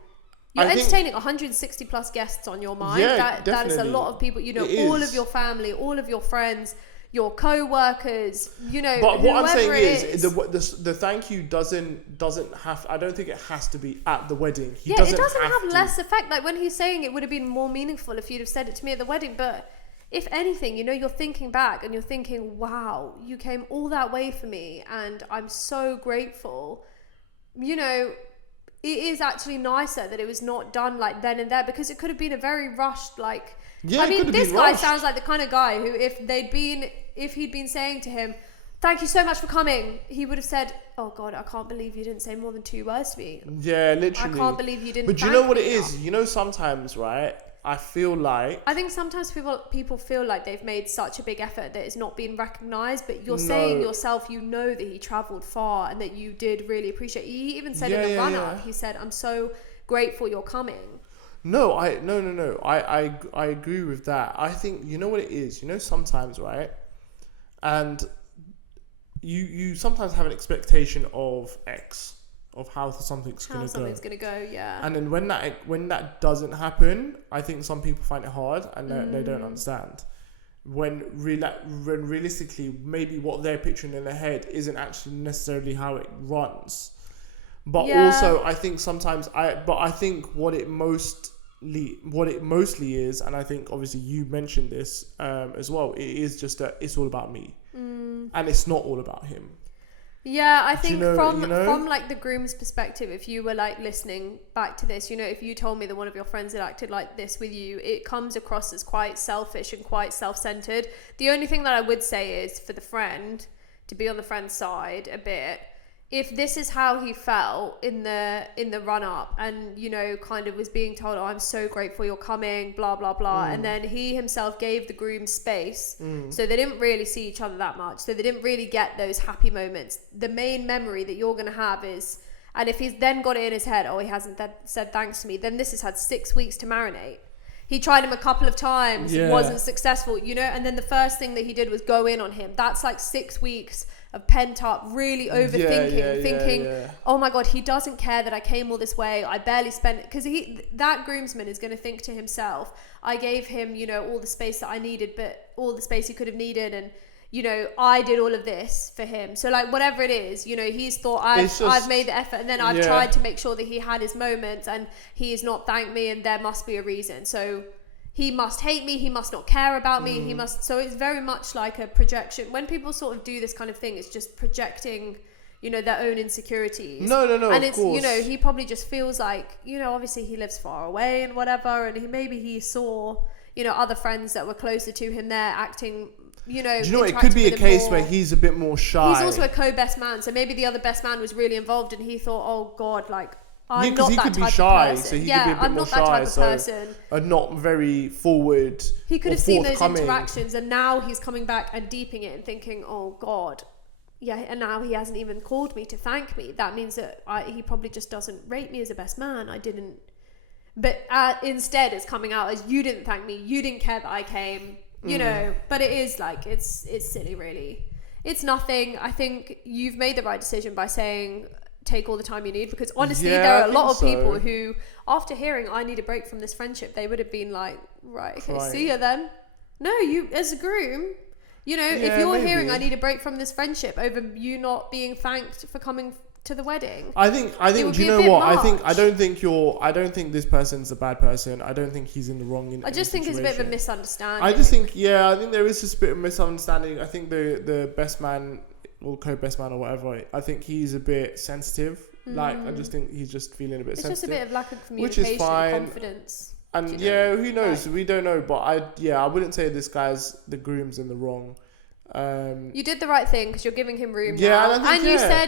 You're entertaining 160 plus guests on your mind. Yeah, that is a lot of people. You know, all of your family, all of your friends, your co-workers. You know, but what I'm saying is the thank you doesn't have. I don't think it has to be at the wedding. It doesn't have less effect. Like when he's saying it would have been more meaningful if you'd have said it to me at the wedding. But if anything, you know, you're thinking back and you're thinking, wow, you came all that way for me, and I'm so grateful. You know. It is actually nicer that it was not done like then and there, because it could have been a very rushed, like... Yeah, I mean, this guy sounds like the kind of guy who, if he'd been saying to him, thank you so much for coming, he would have said, oh God, I can't believe you didn't say more than 2 words to me. Yeah, literally. I can't believe you didn't. But you know what it is? You know, sometimes, right? I think sometimes people feel like they've made such a big effort that it's not being recognised, but you're saying yourself, you know that he travelled far and that you did really appreciate. He even said in the run-up, he said, I'm so grateful you're coming. No. I agree with that. I think, you know what it is? You know, sometimes, right? And you sometimes have an expectation of X. Of how something's going to go, yeah. And then when that doesn't happen, I think some people find it hard and they don't understand. When realistically, maybe what they're picturing in their head isn't actually necessarily how it runs. But also, I think sometimes I think what it mostly is, and I think obviously you mentioned this as well, it is just that it's all about me, and it's not all about him. Yeah, I think from like the groom's perspective, if you were like listening back to this, if you told me that one of your friends had acted like this with you, it comes across as quite selfish and quite self-centered. The only thing that I would say is for the friend to be on the friend's side a bit. If this is how he felt in the run up, and kind of was being told, I'm so grateful you're coming, blah blah blah, and then he himself gave the groom space, so they didn't really see each other that much, so they didn't really get those happy moments. The main memory that you're going to have is, and if he's then got it in his head, he hasn't said thanks to me, then this has had 6 weeks to marinate. He tried him a couple of times, wasn't successful, and then the first thing that he did was go in on him. That's like 6 weeks of pent up, really overthinking, thinking, oh my God, he doesn't care that I came all this way. I barely spent, because that groomsman is going to think to himself, I gave him, all the space that I needed, but all the space he could have needed, and I did all of this for him. So like whatever it is, he's thought I've made the effort, and then I've tried to make sure that he had his moments, and he has not thanked me, and there must be a reason. So he must hate me, he must not care about me, he must. So it's very much like a projection. When people sort of do this kind of thing, it's just projecting, their own insecurities. No, and of it's, course. he probably just feels like, obviously he lives far away and whatever, and he saw, other friends that were closer to him there acting, do you know it could be a case where he's a bit more shy. He's also a co-best man, so maybe the other best man was really involved, and he thought, oh God, like, I'm not that type shy, of person. so he could be a bit more shy, so not very forward. He could have seen those interactions, and now he's coming back and deeping it and thinking, oh God, and now he hasn't even called me to thank me. That means that he probably just doesn't rate me as a best man. I didn't, but instead it's coming out as, you didn't thank me, you didn't care that I came, but it is like, it's silly really. It's nothing. I think you've made the right decision by saying, take all the time you need, because honestly there are a lot of people who, after hearing I need a break from this friendship, they would have been like, right, okay, see ya then. No, you as a groom, if you're hearing I need a break from this friendship over you not being thanked for coming to the wedding, I think do you know what much. I don't think this person's a bad person. I don't think he's in the wrong I just think it's a bit of a misunderstanding. I think there is just a bit of misunderstanding. I think the best man or co-best man or whatever, I think he's a bit sensitive. Like, I just think he's just feeling a bit sensitive. It's just a bit of lack of communication, which is fine. And confidence. And who knows? We don't know. But I wouldn't say this guy's, the groom's in the wrong. You did the right thing, because you're giving him room now.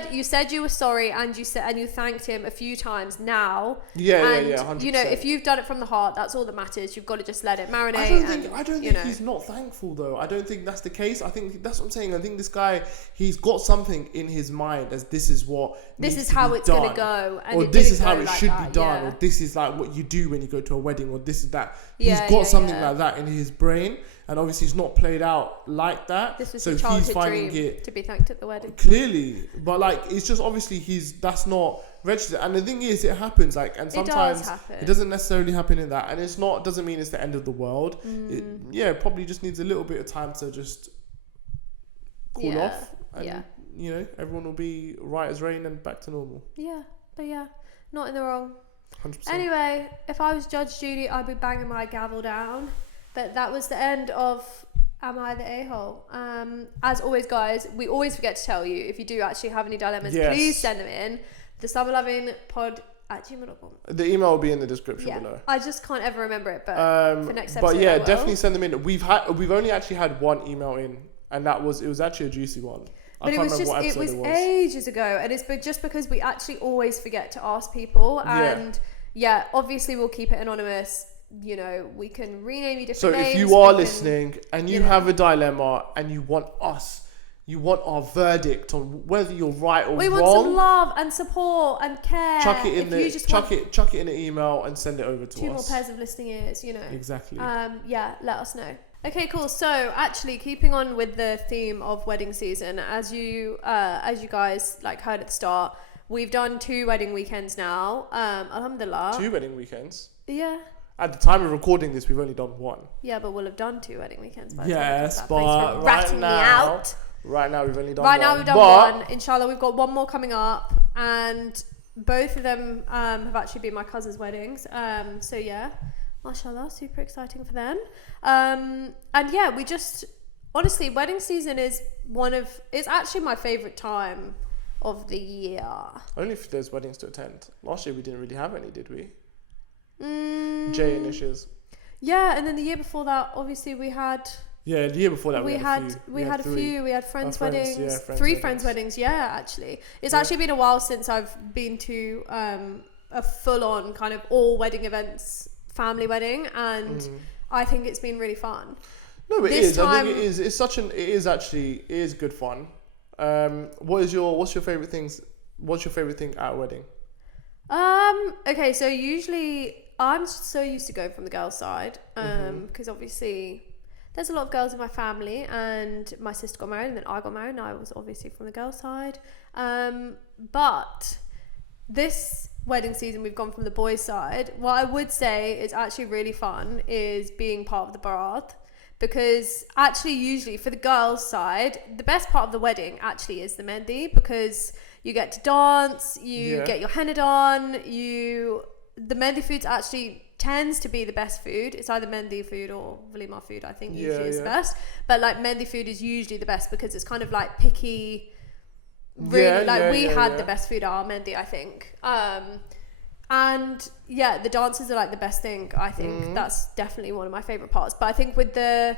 You said you were sorry, and you thanked him a few times now. 100%. If you've done it from the heart, that's all that matters. You've got to just let it marinate. I don't think he's not thankful though. I don't think that's the case. I think that's what I'm saying. I think this guy, he's got something in his mind as this is how it's gonna go, and or this is how it should be done, or this is like what you do when you go to a wedding, or this is that. He's got something like that in his brain. And obviously it's not played out like that. This was his childhood dream, to be thanked at the wedding. Clearly. But like, it's just obviously that's not registered. And the thing is, it happens. Like, and sometimes it doesn't necessarily happen in that. And doesn't mean it's the end of the world. It probably just needs a little bit of time to just cool off. And, everyone will be right as rain and back to normal. Yeah, but not in the wrong. 100%. Anyway, if I was Judge Judy, I'd be banging my gavel down. But that was the end of Am I the A-hole? As always, guys, we always forget to tell you, if you do actually have any dilemmas, please send them in. The Summer Lovin Pod@gmail.com. The email will be in the description below. I just can't ever remember it, but for next episode, but definitely send them in. We've only actually had one email in, and it was actually a juicy one. But it was ages ago, and it's just because we actually always forget to ask people, and obviously we'll keep it anonymous. We can rename you different names. So if you are listening and you have a dilemma and you want our verdict on whether you're right or wrong. We want some love and support and care. Chuck it in an email and send it over to us. 2 more pairs of listening ears, Exactly. Let us know. Okay, cool. So actually, keeping on with the theme of wedding season, as you guys heard at the start, we've done 2 wedding weekends now. Alhamdulillah. 2 wedding weekends. Yeah. At the time of recording this, we've only done 1. Yeah, but we'll have done 2 wedding weekends. Yes, but right now we've only done 1. Right now we've done 1. Inshallah, we've got 1 more coming up, and both of them have actually been my cousin's weddings. Mashallah, super exciting for them. we just honestly, wedding season is it's actually my favorite time of the year. Only if there's weddings to attend. Last year we didn't really have any, did we? Mm, Jay and Ish's. Yeah, and then the year before that, obviously we had. Yeah, the year before that we had a few. We had friends' weddings, yeah, three friends' weddings. Yeah, actually, it's actually been a while since I've been to a full-on kind of all wedding events, family wedding, and I think it's been really fun. No, it is. I think it is. It is good fun. What's your favorite things? What's your favorite thing at a wedding? Okay, so usually I'm so used to going from the girls' side, because obviously there's a lot of girls in my family, and my sister got married, and then I got married, and I was obviously from the girls' side. But this wedding season, we've gone from the boys' side. What I would say is actually really fun is being part of the barat, because actually usually for the girls' side, the best part of the wedding actually is the mehndi, because you get to dance, you get your henna done, the mehndi food actually tends to be the best food. It's either mehndi food or walima food, I think usually is the best. But like mehndi food is usually the best because it's kind of like picky. Really, we had the best food at our mehndi, I think. And yeah, the dances are like the best thing. I think that's definitely one of my favorite parts. But I think with the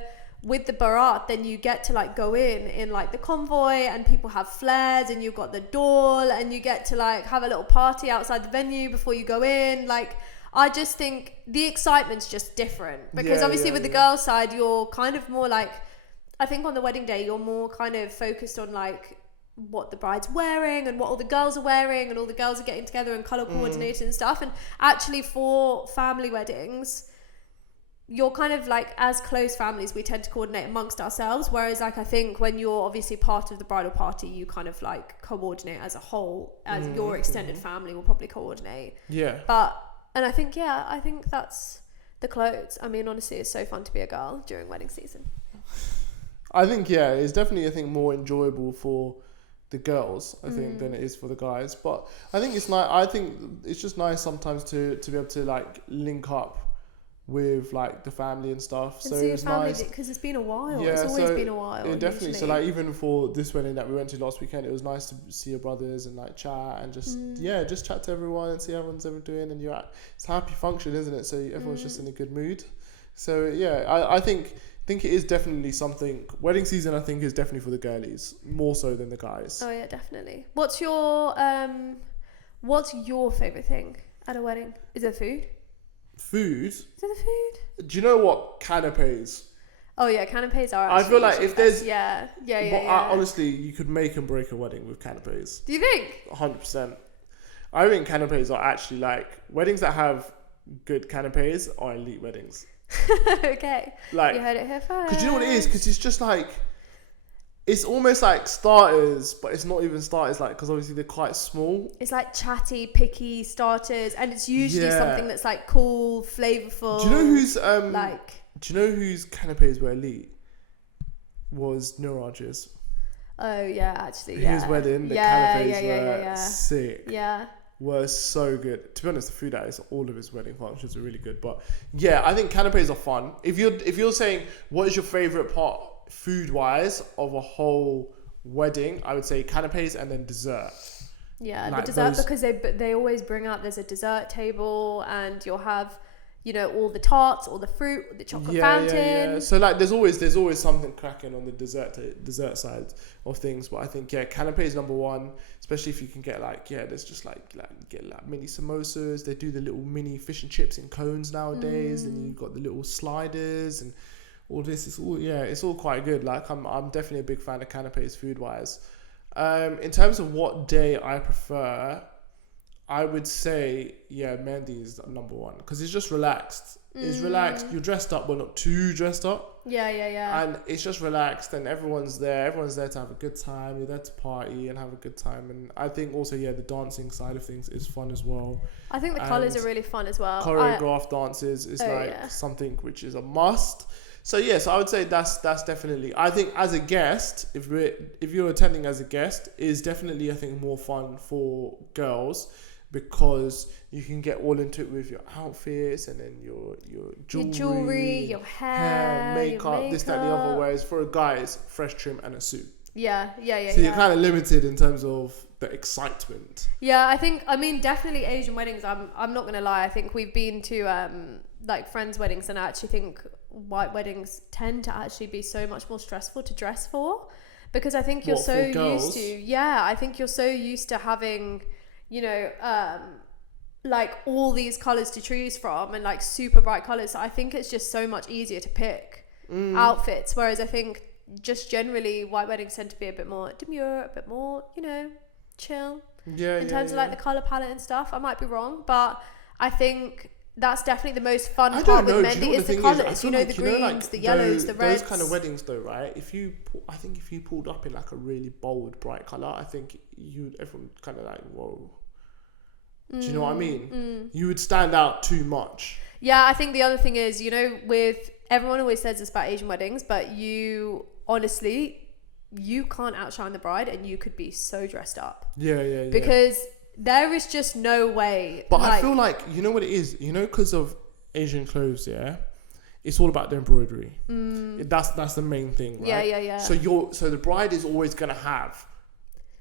barat, then you get to like go in like the convoy, and people have flares, and you've got the doll, and you get to like have a little party outside the venue before you go in. Like, I just think the excitement's just different, because obviously with the girls' side, you're kind of more like, I think on the wedding day, you're more kind of focused on like what the bride's wearing and what all the girls are wearing, and all the girls are getting together and colour coordinating and stuff. And actually for family weddings, you're kind of like, as close families, we tend to coordinate amongst ourselves, whereas like I think when you're obviously part of the bridal party, you kind of like coordinate as a whole, as your extended family will probably coordinate. And I think that's the clothes. I mean, honestly, it's so fun to be a girl during wedding season. I think it's definitely, I think, more enjoyable for the girls, I think, than it is for the guys. But I think it's nice. I think it's just nice sometimes to be able to like link up with like the family and stuff. And so it's nice because it's been a while. It's always been a while. Definitely. So like even for this wedding that we went to last weekend, it was nice to see your brothers and like chat and just chat to everyone and see how everyone's ever doing. And it's a happy function, isn't it? So everyone's just in a good mood. So I think it is definitely something. Wedding season, I think, is definitely for the girlies more so than the guys. Oh yeah, definitely. What's your favorite thing at a wedding? Is it food? Food? Is it the food? Do you know what canapes? Oh yeah, canapes are. I feel like if there's honestly, you could make and break a wedding with canapes. Do you think? 100%. I think canapes are actually like weddings that have good canapes are elite weddings. Okay. Like, you heard it here first. Because you know what it is? Because it's just like, it's almost like starters, but it's not even starters, like, because obviously they're quite small. It's like chatty, picky starters, and it's usually something that's like cool, flavorful. Do you know whose canapes were elite? Was Niraj's. Oh yeah, actually, yeah. His wedding, the canapes were sick. Yeah. Were so good. To be honest, the food at all of his wedding functions are really good. But yeah, I think canapes are fun. If you're saying what is your favorite part food wise of a whole wedding, I would say canapes and then dessert. Yeah, like the dessert, because they always bring out, there's a dessert table, and you'll have, you know, all the tarts, all the fruit, the chocolate fountain. Yeah. So like there's always something cracking on the dessert side of things. But I think canapé is number one, especially if you can get there's just get mini samosas. They do the little mini fish and chips in cones nowadays, and you've got the little sliders and all this. It's all quite good. Like I'm definitely a big fan of canapés food wise. In terms of what day I prefer, I would say, mehndi is number one, because it's just relaxed. It's relaxed. You're dressed up, but not too dressed up. Yeah. And it's just relaxed, and everyone's there. Everyone's there to have a good time. You're there to party and have a good time. And I think also, the dancing side of things is fun as well. I think the colours are really fun as well. Choreographed dances is something which is a must. So so I would say that's definitely. I think as a guest, if you're attending as a guest, is definitely, I think, more fun for girls, because you can get all into it with your outfits and then your jewelry, your hair, makeup, this, that, and the other. Whereas for a guy, it's fresh trim and a suit. Yeah. So you're kind of limited in terms of the excitement. Yeah, I mean, definitely Asian weddings. I'm not gonna lie. I think we've been to like friends' weddings, and I actually think white weddings tend to actually be so much more stressful to dress for, because I think you're so used to. Yeah, I think you're so used to having, you know, like all these colors to choose from and like super bright colors. So I think it's just so much easier to pick outfits. Whereas I think just generally white weddings tend to be a bit more demure, a bit more, you know, chill. In terms of like the color palette and stuff. I might be wrong, but I think that's definitely the most fun part with Mendi is the colours. You know, the greens, the yellows, the reds. Those kind of weddings though, right? I think if you pulled up in like a really bold, bright colour, I think everyone kind of like, whoa. Do you know what I mean? You would stand out too much. Yeah, I think the other thing is, you know, with everyone always says this about Asian weddings, but you honestly, you can't outshine the bride, and you could be so dressed up. Yeah. Because there is just no way. But I feel like, you know what it is? You know, because of Asian clothes, yeah? It's all about the embroidery. That's the main thing, right? Yeah. So the bride is always going to have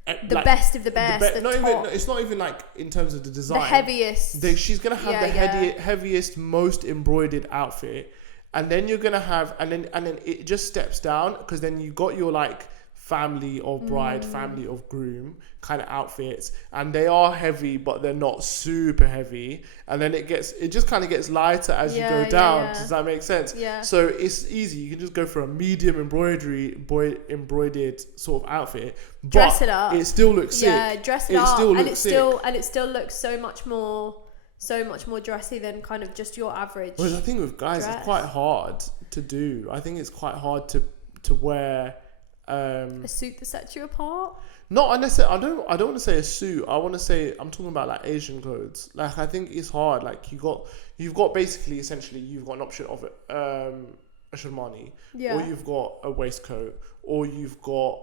the like, best of the best. It's not even like in terms of the design. The heaviest. She's going to have heaviest, most embroidered outfit. And then you're going to have, and then it just steps down, because then you got your like family of bride, family of groom kind of outfits, and they are heavy, but they're not super heavy. And then it just kind of gets lighter as you go down. Yeah. Does that make sense? Yeah. So it's easy. You can just go for a medium embroidered sort of outfit. But dress it up. It still looks sick. Yeah, dress it up, and it still looks so much more dressy than kind of just your average. Whereas I think with guys, it's quite hard to do. I think it's quite hard to wear a suit that sets you apart. Not unnecessarily. I don't want to say a suit. I'm talking about like Asian clothes. Like, I think it's hard. Like you've got basically essentially you've got an option of a shermani, or you've got a waistcoat, or you've got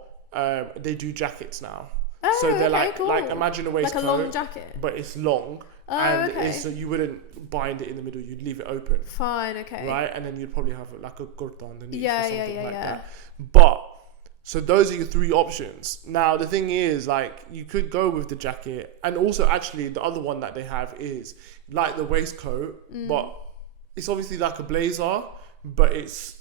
they do jackets now. Oh, so they're cool. like imagine a waistcoat, like a long jacket, but it's long. Oh, and so you wouldn't bind it in the middle, you'd leave it open. Fine, okay. Right? And then you'd probably have like a kurta underneath or something like that. But, so those are your three options. Now, the thing is, like, you could go with the jacket. And also, actually, the other one that they have is like the waistcoat, but it's obviously like a blazer, but it's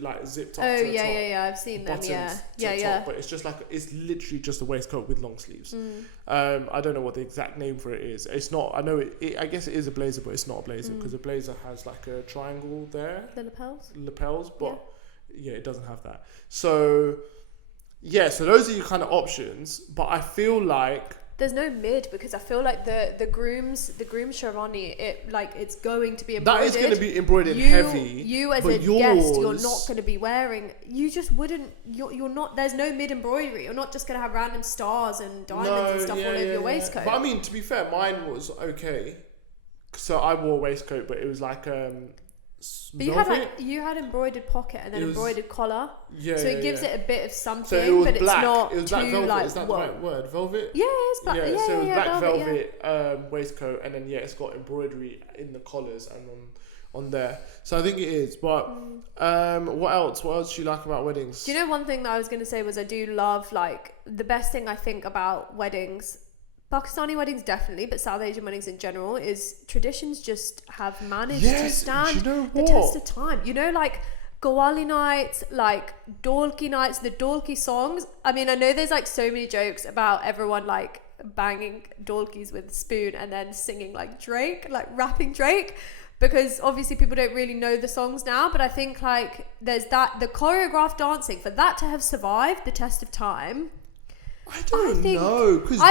like zipped up to the top. I've seen them. Top, but it's just like, it's literally just a waistcoat with long sleeves. I don't know what the exact name for it is. It's not, I know I guess it is a blazer, but it's not a blazer, because a blazer has like a triangle there, the lapels, but it doesn't have that. So so those are your kind of options, but I feel like there's no mid, because I feel like the groom's sherwani, it's going to be embroidered. That is going to be embroidered heavy. You as a guest, you're not going to be wearing. You just wouldn't. You're not. There's no mid embroidery. You're not just going to have random stars and diamonds and stuff all over your waistcoat. But I mean, to be fair, mine was okay. So I wore a waistcoat, but it was like But you had embroidered pocket and then embroidered collar. So it gives it a bit of something, so it was but black. It's not it was black too velvet. like, Is that the right word? Velvet? Yeah, it's black. Yeah, so it was black velvet, waistcoat, and then it's got embroidery in the collars and on there. So I think it is. But what else? What else do you like about weddings? Do you know one thing that I was going to say was I do love, like, the best thing I think about weddings, Pakistani weddings definitely, but South Asian weddings in general, is traditions just have managed to stand the test of time. You know, like Qawwali nights, like Dolki nights, the Dolki songs. I mean, I know there's like so many jokes about everyone like banging Dolkis with a spoon and then singing like Drake, like rapping Drake, because obviously people don't really know the songs now. But I think like there's the choreographed dancing, for that to have survived the test of time. I don't know, because I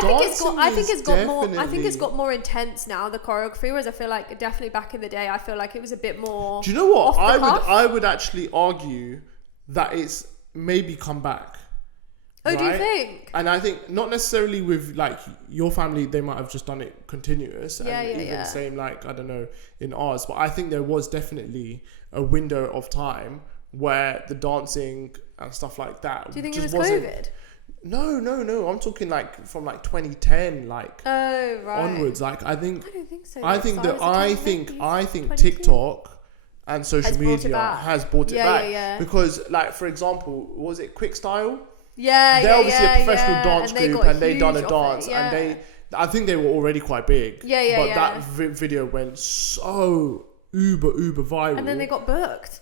think it's got more intense now, the choreography, whereas I feel like definitely back in the day, I feel like it was a bit more. Do you know what? I would actually argue that it's maybe come back. Oh, right? Do you think? And I think not necessarily with like your family, they might have just done it continuous, and same like, I don't know, in ours, but I think there was definitely a window of time where the dancing and stuff like that. Do you think it was COVID? No. I'm talking like from like 2010, like onwards. Like I don't think so. I think TikTok and social media has brought it back. Because like, for example, was it Quick Style? They're obviously a professional dance and group, and they done a dance, and I think they were already quite big. But that video went so uber viral. And then they got booked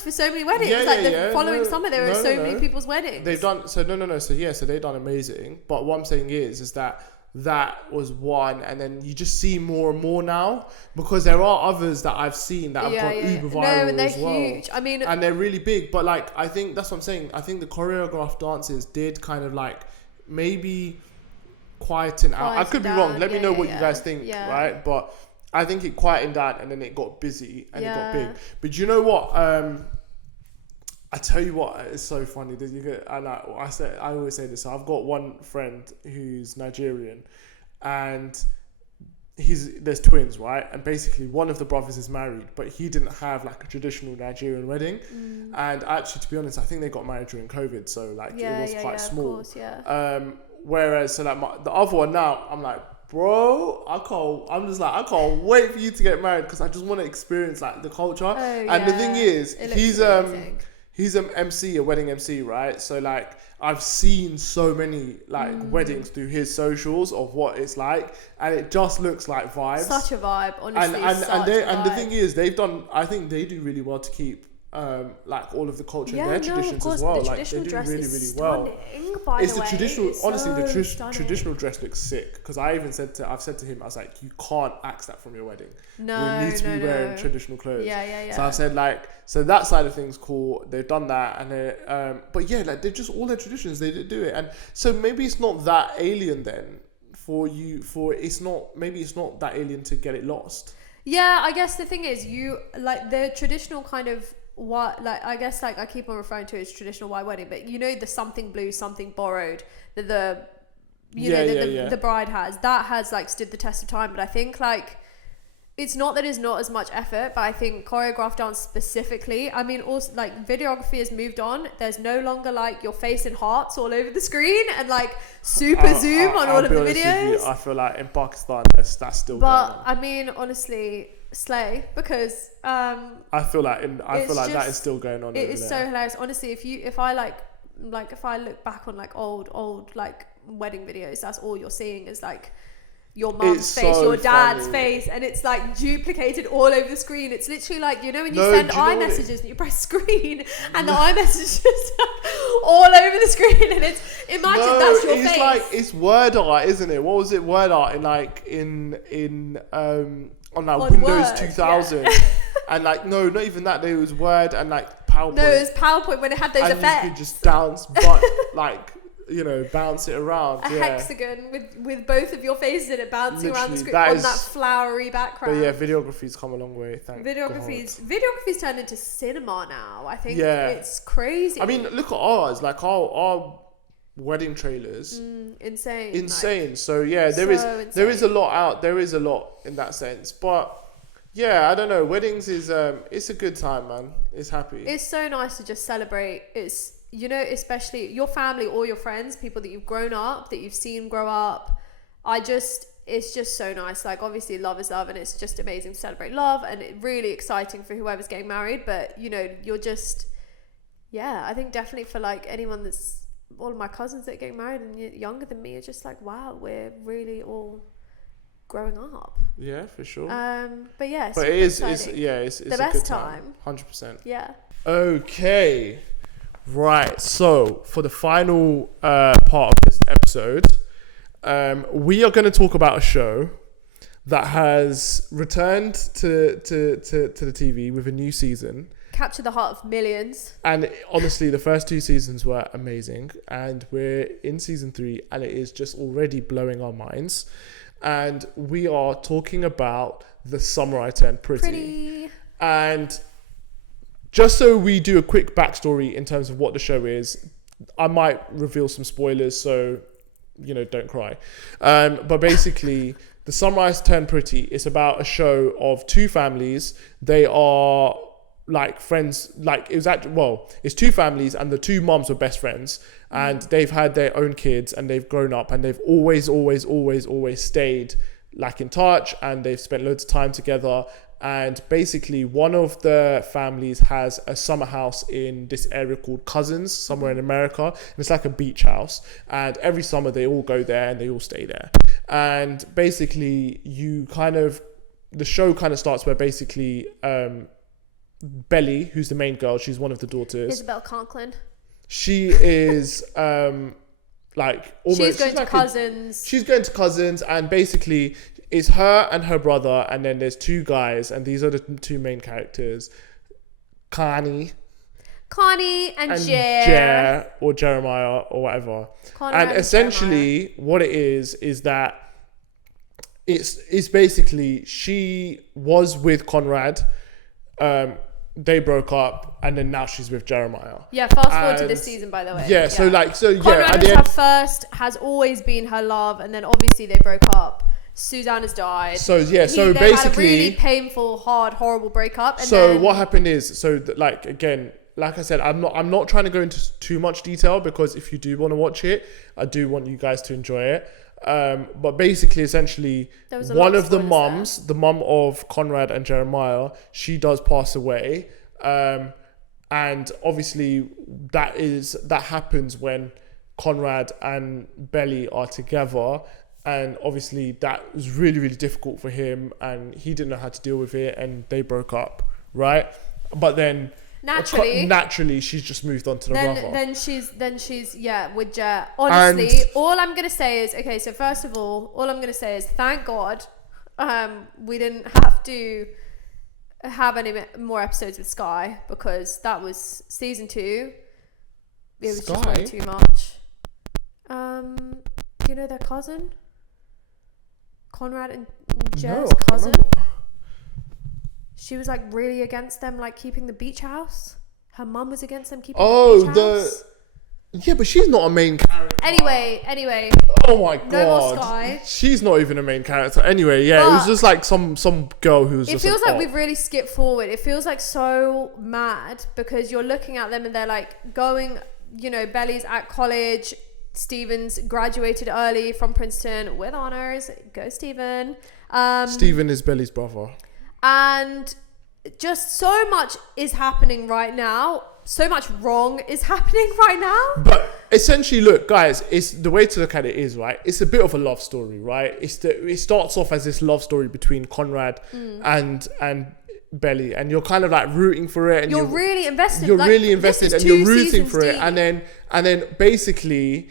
for so many weddings. The following summer, there were so many people's weddings. They've done so they've done amazing. But what I'm saying is that was one, and then you just see more and more now, because there are others that I've seen that have gone uber viral and they're as well. huge. I mean, and they're really big. But like, I think that's what I'm saying. I think the choreographed dances did kind of like maybe quieten out. I could be wrong. Let me know what you guys think, right? But I think it quietened down, and then it got busy and it got big. But you know what? I tell you what, it's so funny that you get. And I always say this. So I've got one friend who's Nigerian, and there's twins, right? And basically, one of the brothers is married, but he didn't have like a traditional Nigerian wedding. And actually, to be honest, I think they got married during COVID, so like it was quite small. Of course, Whereas, so like the other one now, I'm like, bro, I can't wait for you to get married, because I just want to experience like the culture. And the thing is, he's an MC, a wedding MC, right? So like, I've seen so many like weddings through his socials of what it's like, and it just looks like vibes. Such a vibe, honestly. And the thing is, I think they do really well to keep like all of the culture and their traditions as well. Like, they do really well. It's the traditional. Honestly, the traditional dress looks sick. Because I've said to him, I was like, you can't axe that from your wedding. No, we need to be wearing traditional clothes. Yeah. So I said like, so that side of things cool. They've done that, and they but yeah, like, they're just all their traditions. They did do it, and so maybe it's not that alien then for you. It's not that alien to get it lost. Yeah, I guess the thing is, you like the traditional kind of. What, like, I guess, like, I keep on referring to it as traditional white wedding, but you know, the something blue, something borrowed that the bride has, that has like stood the test of time. But I think like, it's not that it's not as much effort, but I think choreographed dance specifically, I mean, also like videography has moved on. There's no longer like your face in hearts all over the screen and like super zoom on all of the videos. I feel like in Pakistan that's still going on. I mean, honestly, slay, because I feel like that is still going on. It is so hilarious, honestly. If I look back on like old like wedding videos, that's all you're seeing is like your mum's face, your dad's face, and it's like duplicated all over the screen. It's literally like, you know, when you send iMessages and you press screen and the iMessages all over the screen, and it's that's your face. Like, it's word art, isn't it? What was it? Word art in like on like Windows Word, 2000 and like no, not even that. It was Word and like PowerPoint. No, it was PowerPoint when it had those effects. And you could just dance, but like, you know, bounce it around. A hexagon with both of your faces in it bouncing around the screen on that flowery background. But yeah, videography's come a long way. Videography's turned into cinema now. I think it's crazy. I mean, look at ours. Like our wedding trailers, insane. Like, so yeah, there is a lot out. There is a lot in that sense, but yeah, I don't know. Weddings is it's a good time, man. It's happy. It's so nice to just celebrate. It's, you know, especially your family or your friends, people that you've grown up, that you've seen grow up. It's just so nice. Like, obviously love is love, and it's just amazing to celebrate love, and it's really exciting for whoever's getting married. But you know, you're just, I think definitely for like anyone that's, all of my cousins that are getting married and younger than me are just like, wow, we're really all growing up. Yeah, for sure. But yeah, but it's the best time. 100%. Yeah. Okay. Right. So for the final part of this episode, we are going to talk about a show that has returned to the TV with a new season. Capture the heart of millions. And honestly, the first 2 seasons were amazing, and we're in season 3, and it is just already blowing our minds. And we are talking about The Summer I Turned Pretty. And just so we do a quick backstory in terms of what the show is, I might reveal some spoilers, so, you know, don't cry. But basically, The Summer I Turned Pretty is about a show of 2 families. They are like friends, like it's 2 families, and the 2 moms were best friends, and they've had their own kids, and they've grown up, and they've always stayed like in touch, and they've spent loads of time together. And basically, one of the families has a summer house in this area called Cousins, somewhere in America. And it's like a beach house. And every summer they all go there and they all stay there. And basically, the show kind of starts where basically Belly, who's the main girl, she's one of the daughters. Isabel Conklin. She is like almost. She's going to Cousins. She's going to Cousins, and basically it's her and her brother, and then there's two guys, and these are the two main characters, Connie and Jer, or Jeremiah or whatever. Conrad and essentially, Jeremiah. What it is that it's basically she was with Conrad. They broke up, and then now she's with Jeremiah. Yeah, fast forward to this season, by the way. Yeah, Conrad was her first, has always been her love, and then obviously they broke up. Suzanne has died. They basically had a really painful, hard, horrible breakup. And what happened is, like I said, I'm not trying to go into too much detail, because if you do want to watch it, I do want you guys to enjoy it. But basically, essentially, one of the mums, the mum of Conrad and Jeremiah, she does pass away. And obviously that happens when Conrad and Belly are together. And obviously that was really, really difficult for him, and he didn't know how to deal with it, and they broke up, right? But then naturally she's just moved on to the brother. Then she's with Jer. Honestly, all I'm gonna say is, okay, so first of all I'm gonna say is thank God we didn't have to have any more episodes with Sky, because that was season 2. It was just way too much. You know their cousin? Conrad and Jer's cousin? She was like really against them, like keeping the beach house. Her mum was against them keeping the beach house. Yeah, but she's not a main character. Anyway. Oh my God. No more Sky. She's not even a main character. Anyway, yeah, it was just like some girl who was just. It feels like we've really skipped forward. It feels like so mad, because you're looking at them and they're like going, Belly's at college. Stephen's graduated early from Princeton with honors. Go Stephen. Stephen is Belly's brother. And just so much is happening right now. So much wrong is happening right now. But essentially, look, guys, it's the way to look at it is, right, it's a bit of a love story, right? It starts off as this love story between Conrad and Belly, and you're kind of like rooting for it, and you're really invested. You're really invested, and you're rooting for it, and then basically,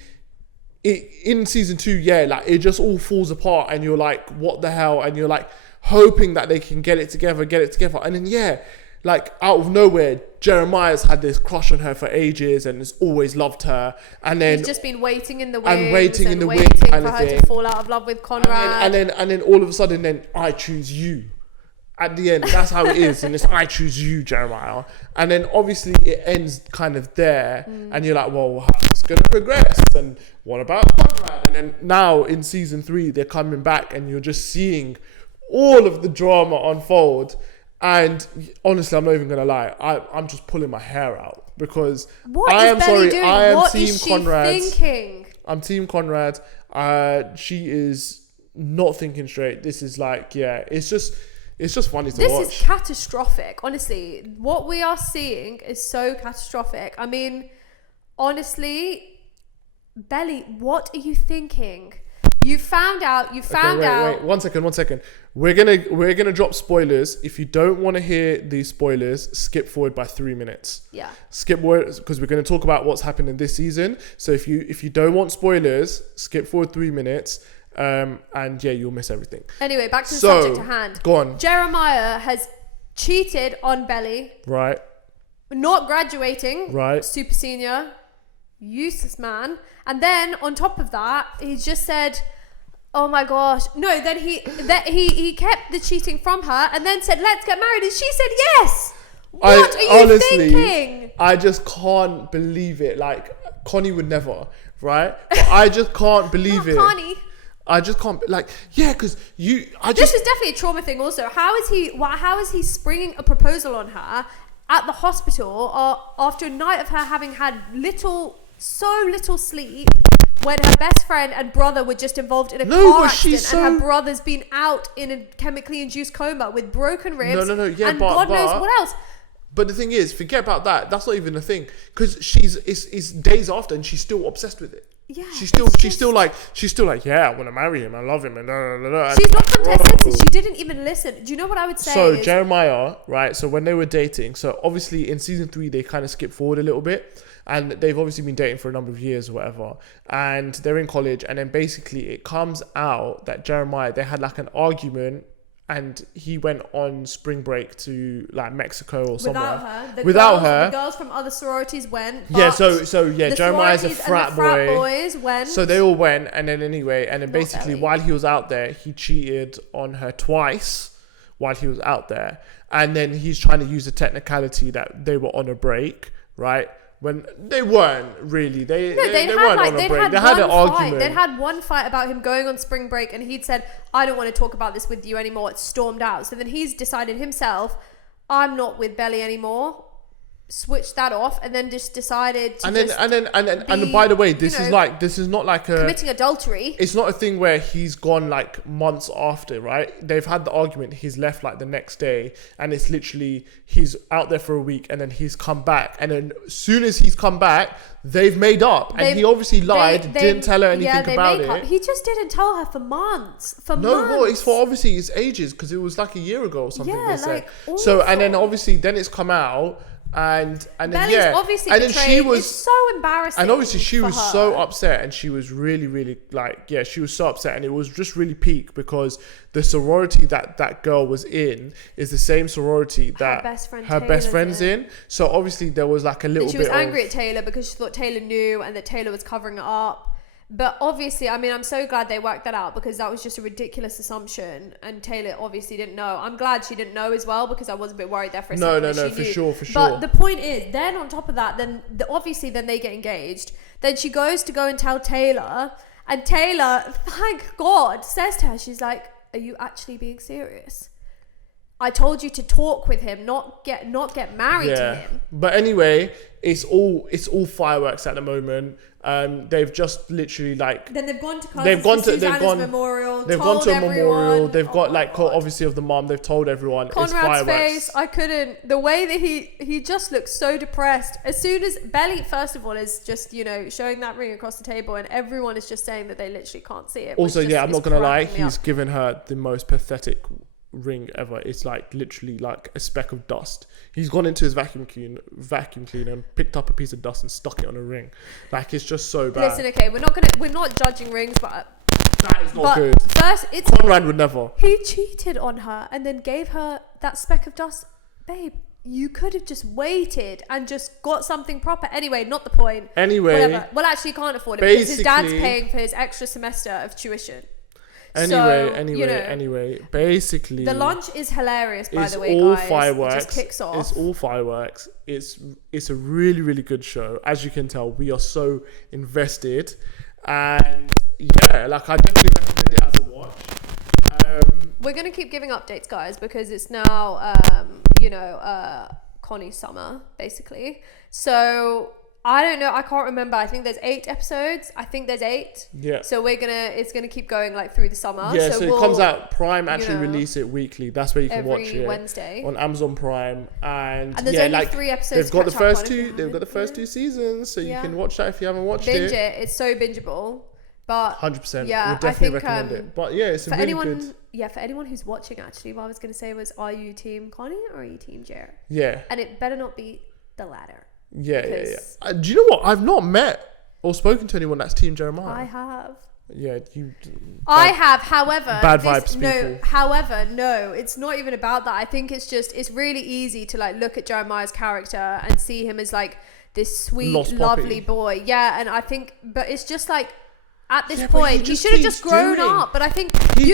in season 2, it just all falls apart, and you're like, what the hell? And you're like hoping that they can get it together, and then like out of nowhere, Jeremiah's had this crush on her for ages and has always loved her, and then he's just been waiting in the wings and waiting for her to fall out of love with Conrad, and then all of a sudden, then I choose you. At the end, that's how it is, and it's I choose you, Jeremiah. And then obviously it ends kind of there, and you're like, well, how's this going to progress? And what about Conrad? And then now in season 3, they're coming back, and you're just seeing all of the drama unfold. And honestly, I'm not even going to lie, I'm just pulling my hair out, because I am Team Conrad. Thinking? I'm Team Conrad. She is not thinking straight. This is like, it's just funny to watch. This is catastrophic. Honestly, what we are seeing is so catastrophic. I mean, honestly, Belly, what are you thinking? You found out. Wait, 1 second. We're gonna drop spoilers. If you don't want to hear these spoilers, skip forward by 3 minutes. Yeah. Skip forward, because we're gonna talk about what's happened in this season. So if you don't want spoilers, skip forward 3 minutes. And you'll miss everything. Anyway, back to the subject at hand. Go on. Jeremiah has cheated on Belly. Right. Not graduating. Right. Super senior. Useless man. And then on top of that, he's just said, oh my gosh. No, then he kept the cheating from her and then said, let's get married. And she said yes. What are you thinking? I just can't believe it. Like, Connie would never, right? But I just can't believe it. Connie. I just can't, because this is definitely a trauma thing also. How is he springing a proposal on her at the hospital after a night of her having had so little sleep, when her best friend and brother were just involved in a car accident, and her brother's been out in a chemically induced coma with broken ribs. Yeah, and God knows what else. But the thing is, forget about that. That's not even a thing, because it's days after, and she's still obsessed with it. Yeah, she's still like, yeah, I want to marry him, I love him, and she's not come to her senses. She didn't even listen. Do you know what I would say? So Jeremiah, right? So when they were dating, so obviously in season 3 they kind of skip forward a little bit, and they've obviously been dating for a number of years or whatever, and they're in college, and then basically it comes out that Jeremiah, they had like an argument. And he went on spring break to like Mexico or somewhere. Without her. The girls from other sororities went. Yeah, so Jeremiah's a frat boy. Boys went. So they all went, and then basically while he was out there, he cheated on her twice while he was out there. And then he's trying to use the technicality that they were on a break, right? When they weren't really. They weren't on a break. They had an argument. They'd had one fight about him going on spring break, and he'd said, I don't want to talk about this with you anymore. It stormed out. So then he's decided himself, I'm not with Belly anymore. Switched that off, and then just decided to and by the way, this is not like a committing adultery. It's not a thing where he's gone like months after, right? They've had the argument, he's left like the next day, and it's literally he's out there for a week, and then he's come back, and then as soon as he's come back, they've made up, and he obviously lied, didn't tell her anything about it. He just didn't tell her for months. It's for obviously it's ages, because it was like a year ago or something. Yeah, they said. So and then obviously then it's come out. And then obviously and then she was, it's so embarrassing. And obviously she was so upset, and she was really, really she was so upset, and it was just really peak, because the sorority that girl was in is the same sorority that her best friend's in. So obviously there was like a little bit. She was angry at Taylor because she thought Taylor knew, and that Taylor was covering it up. But obviously, I mean, I'm so glad they worked that out, because that was just a ridiculous assumption, and Taylor obviously didn't know. I'm glad she didn't know as well, because I was a bit worried there for a second. No, for sure. But the point is, then on top of that, then they get engaged. Then she goes to go and tell Taylor, and Taylor, thank God, says to her, she's like, "Are you actually being serious? I told you to talk with him, not get married to him." But anyway, it's all fireworks at the moment. They've just literally then they've gone to Susanna's memorial. They've gone to a memorial. They've got obviously of the mom. They've told everyone. Conrad's face, I couldn't. The way that he just looks so depressed. As soon as Belly, first of all, is just showing that ring across the table, and everyone is just saying that they literally can't see it. Also, I'm not gonna lie, he's given her the most pathetic ring ever. It's like literally like a speck of dust. He's gone into his vacuum cleaner and picked up a piece of dust and stuck it on a ring. Like, it's just so bad. Listen, okay, we're not judging rings, but that is not good. First, Conrad would never. He cheated on her and then gave her that speck of dust. Babe, you could have just waited and just got something proper. Anyway, not the point. Whatever. Well, actually, he can't afford it because his dad's paying for his extra semester of tuition. Anyway, basically, the lunch is hilarious, by the way, guys. Fireworks. It just kicks off. It's all fireworks. It's a really, really good show. As you can tell, we are so invested, and I definitely recommend it as a watch. We're gonna keep giving updates, guys, because it's now Connie's summer, basically. So I don't know. I can't remember. I think there's 8 episodes. Yeah. So it's gonna keep going through the summer. Yeah. So it comes out. Prime actually release it weekly. That's where you can watch it. Every Wednesday. On Amazon Prime. And there's only 3 episodes. They've got the first 2. They've got the first 2 seasons, so you can watch that if you haven't watched it. Binge it. It's so bingeable. But 100%. Yeah, we'll definitely recommend it. But it's for really anyone. Good. Yeah, for anyone who's watching, actually, what I was gonna say was, are you team Connie or are you team Jer? Yeah. And it better not be the latter. Yeah. Do you know what? I've not met or spoken to anyone that's Team Jeremiah. I have. Yeah, you. I have, however. Bad vibes, people. No, it's not even about that. I think it's really easy to look at Jeremiah's character and see him as this sweet, lovely boy. Yeah, and I think, but it's just at this point, he should have just grown up. But I think you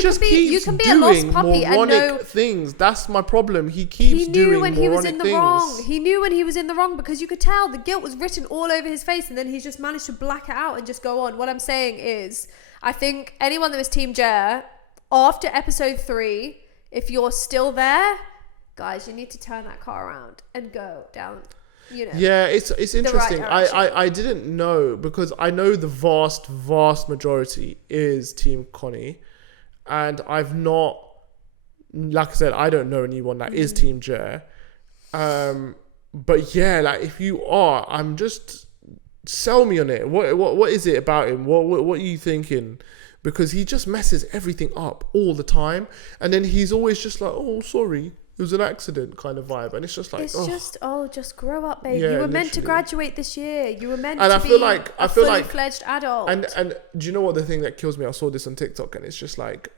can be a lost puppy and know things. That's my problem. He keeps doing moronic things. He knew when he was in the wrong. He knew when he was in the wrong, because you could tell the guilt was written all over his face, and then he's just managed to black it out and just go on. What I'm saying is, I think anyone that was Team Jer after episode 3, if you're still there, guys, you need to turn that car around and go down Yeah, it's interesting. direction. I didn't know, because I know the vast majority is Team Connie, and I've not, like I said, I don't know anyone that is Team Jer. But yeah, like if you are, I'm just, sell me on it. What is it about him? What are you thinking? Because he just messes everything up all the time, and then he's always just like, oh, sorry, it was an accident kind of vibe, and it's just like, just grow up, babe. Yeah, you were meant to literally. graduate this year. You were meant And to I be feel like- a fully fledged adult. and do you know what the thing that kills me? I saw this on TikTok, and it's just like,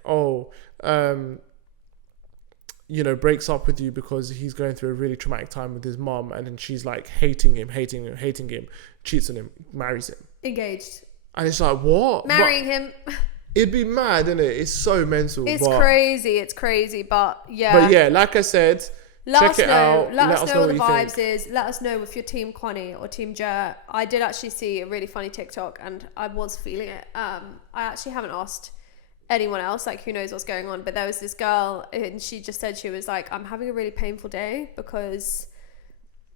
breaks up with you because he's going through a really traumatic time with his mum, and then she's like hating him, cheats on him, marries him, Engaged, and it's like, what? marrying him. It'd be mad, isn't it? It's so mental. It's crazy, but yeah. But yeah, like I said, check it out. Let us know what the you vibes think. is. Let us know if you're Team Connie or Team Jer. I did actually see a really funny TikTok, and I was feeling it. I actually haven't asked anyone else, like, who knows what's going on, but there was this girl, and she just said, she was like, I'm having a really painful day because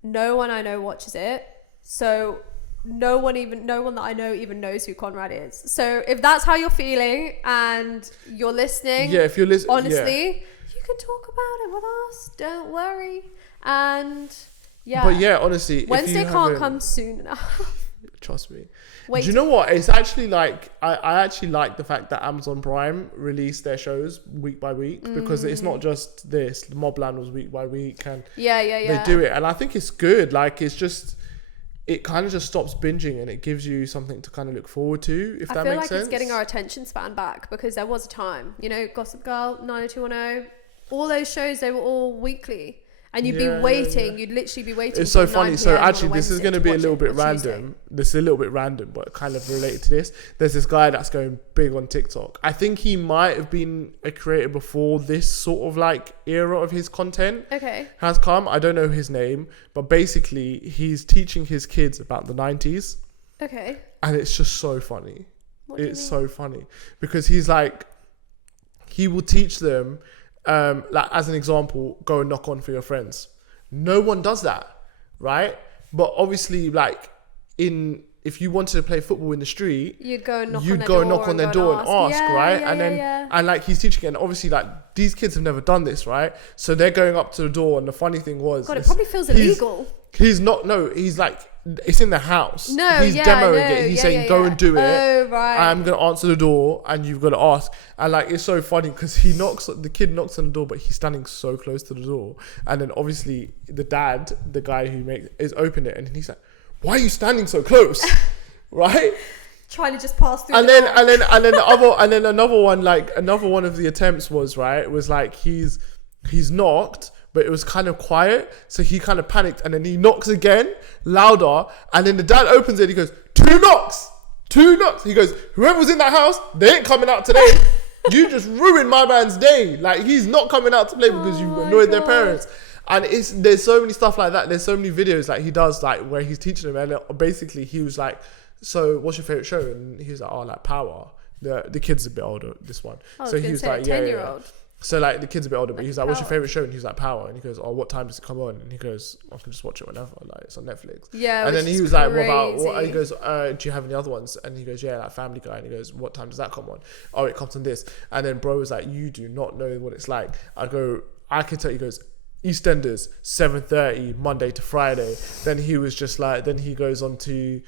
no one I know watches it, so no one that I know even knows who Conrad is. So if that's how you're feeling and you're listening, yeah, if you're listening, honestly, you can talk about it with us, don't worry. And yeah, but yeah, honestly, Wednesday can't come soon enough. Trust me. Wait, do you know what? It's actually like, I actually like the fact that Amazon Prime release their shows week by week, because it's not just this. Mobland was week by week, and yeah, they do it, and I think it's good. Like, it's just, it kind of just stops binging, and it gives you something to kind of look forward to, if that makes sense. I feel like it's getting our attention span back, because there was a time, Gossip Girl, 90210, all those shows, they were all weekly. And you'd be waiting. You'd literally be waiting. It's so funny. So actually, this is going to be a little bit random. This is a little bit random, but kind of related to this. There's this guy that's going big on TikTok. I think he might have been a creator before this sort of like era of his content has come. I don't know his name, but basically he's teaching his kids about the 90s. Okay. And it's just so funny. It's so funny because he's like, he will teach them. Like, as an example, go and knock on for your friends. No one does that, right? But obviously, like, if you wanted to play football in the street, you'd go and knock on their door and ask, right? And like, he's teaching, and obviously, like, these kids have never done this, right? So they're going up to the door, and the funny thing was, God, it probably feels illegal. He's like, it's in the house. He's demoing it. He's saying, go and do it. Oh, right. I'm going to answer the door and you've got to ask. And like, it's so funny because the kid knocks on the door, but he's standing so close to the door. And then obviously the dad, the guy who is open it, and he's like, why are you standing so close? Right? Trying to just pass through. And then another one of the attempts was like, he's knocked, but it was kind of quiet, so he kind of panicked, and then he knocks again, louder, and then the dad opens it, he goes, two knocks! He goes, whoever was in that house, they ain't coming out today. You just ruined my man's day. Like, he's not coming out to play because you annoyed their parents. And there's so many stuff like that. There's so many videos like he does, like, where he's teaching them, and basically he was like, so what's your favorite show? And he was like, oh, like Power. The kid's a bit older, this one. So he was like, 10-year-old. So like the kid's a bit older, but he's like, what's your favorite show? And he's like, Power. And he goes, oh, what time does it come on? And he goes, I can just watch it whenever, like, it's on Netflix. Yeah. And then he was like, what about what? And he goes, do you have any other ones? And he goes, yeah, like Family Guy. And he goes, what time does that come on? Oh, it comes on this. And then bro was like, you do not know what it's like. I can tell you. He goes, EastEnders, 7:30 Monday to Friday. Then he was just like, then he goes on to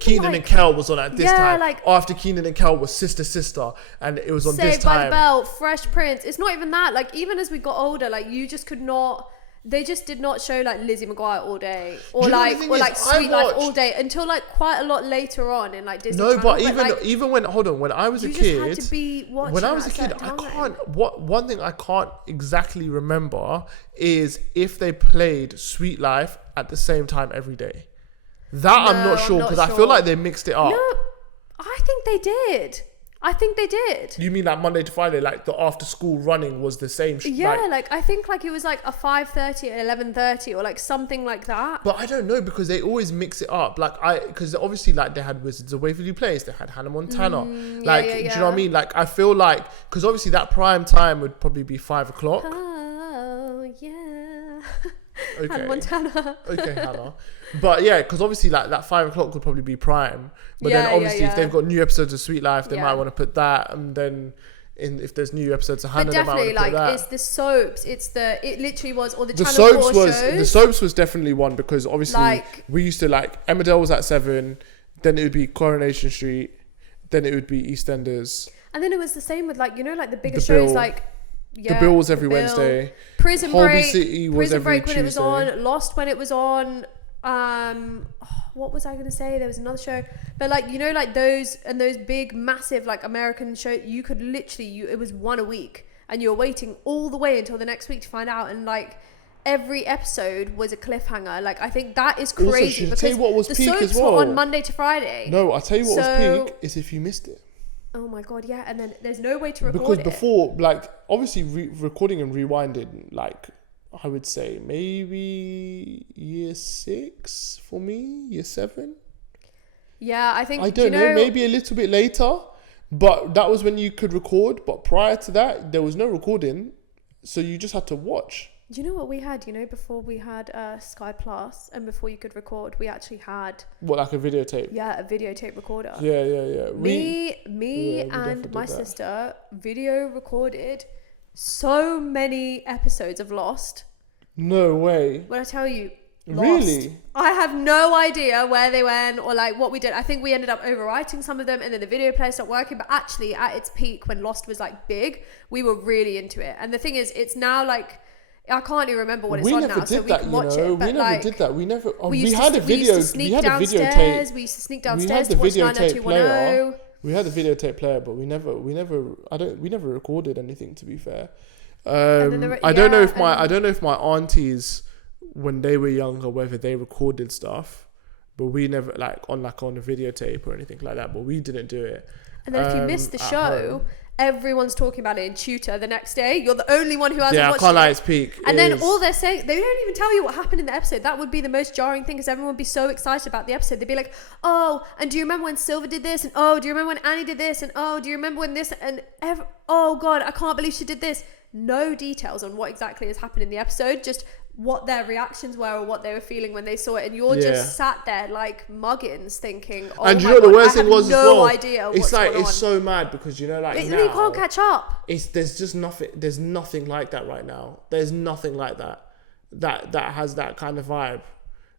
Keenan and Kel was on at this time. Like, after Keenan and Kel was Sister, and it was on this time. Saved by the Bell, Fresh Prince. It's not even that. Like, even as we got older, like, you just could not. They just did not show like Lizzie McGuire all day, or like Sweet Life all day until like quite a lot later on in like Disney. No, but even when I was a kid, had to be watching. When I was a kid, I can't. One thing I can't exactly remember is if they played Sweet Life at the same time every day. That I'm not sure, because I feel like they mixed it up. No, I think they did. You mean like Monday to Friday, like the after school running was the same? Like I think like it was like a 5:30 and 11:30 or like something like that. But I don't know, because they always mix it up. Like because obviously like they had Wizards of Waverly Place, they had Hannah Montana. Do you know what I mean? Like I feel like, because obviously that prime time would probably be 5 o'clock. Oh yeah. Okay. Hannah Montana. Okay, Hannah. But yeah, because obviously like that 5 o'clock would probably be prime. But Yeah, then yeah, obviously if yeah. they've got new episodes of Sweet Life, they Yeah. might want to put that. And then if there's new episodes of Hannah, But they might want definitely, to put like, that. it's the soaps. It literally was, or the The Channel 4 soaps shows. the soaps was definitely one because obviously Like- we used to like Emmerdale was at 7, then it would be Coronation Street, then it would be EastEnders. And then it was the same with like, you know, like the bigger The shows, Bill. like The Bill was every The Bill. Wednesday. Prison Holby Break. City was Prison every Break when it was Tuesday. on. Lost when it was on. What was I going to say? There was another show, but like, you know, like those and those big, massive like American shows. You could literally, it was one a week, and you were waiting all the way until the next week to find out. And like every episode was a cliffhanger. Like I think that is Also, crazy should I because tell you what was the peak soaps as well? were on Monday to Friday. No, I'll tell you what was So- peak is if you missed it. Oh my god, yeah. And then there's no way to record Because it. before, like, obviously recording and rewinding, like, I would say maybe year 6 for me, year 7. Yeah, I think I do you don't know, maybe a little bit later, but that was when you could record. But prior to that, there was no recording, so you just had to watch. Do you know what we had? You know, before we had Sky Plus and before you could record, we actually had What, like a videotape? a videotape recorder. Yeah. Me we and definitely my did that. sister video recorded so many episodes of Lost. No way. When I tell you, Lost, Really? I have no idea where they went or like what we did. I think we ended up overwriting some of them and then the video player stopped working. But actually, at its peak, when Lost was like big, we were really into it. And the thing is, it's now like, I can't even remember what it's We on never now, did so we that, can you watch know. it. But We never like, did that. We never. we used had to, a video. we used to sneak We had a downstairs. videotape. We used to sneak We had downstairs the to watch videotape player. 90210. We had the videotape player, but we never. We never recorded anything. To be fair, then there were- I don't know yeah, if my. and- I don't know if my aunties, when they were younger, whether they recorded stuff, but we never like on a videotape or anything like that. But we didn't do it. And then if you missed the at show, home. everyone's talking about it in Tutor the next day. You're the only one who hasn't Yeah, I watched can't lie. it. It's peak. And It then is. all they're saying, they don't even tell you what happened in the episode. That would be the most jarring thing because everyone would be so excited about the episode. They'd be like, oh, and do you remember when Silver did this? And oh, do you remember when Annie did this? And oh, do you remember when this? And oh God, I can't believe she did this. No details on what exactly has happened in the episode, just what their reactions were or what they were feeling when they saw it. And you're Yeah. just sat there like muggins thinking, oh And you my know God, the worst I thing have was no as well. idea It's what's like going it's on. so mad because you know like You now can't catch up. there's just nothing. There's nothing like that right now. There's nothing like that that has that kind of vibe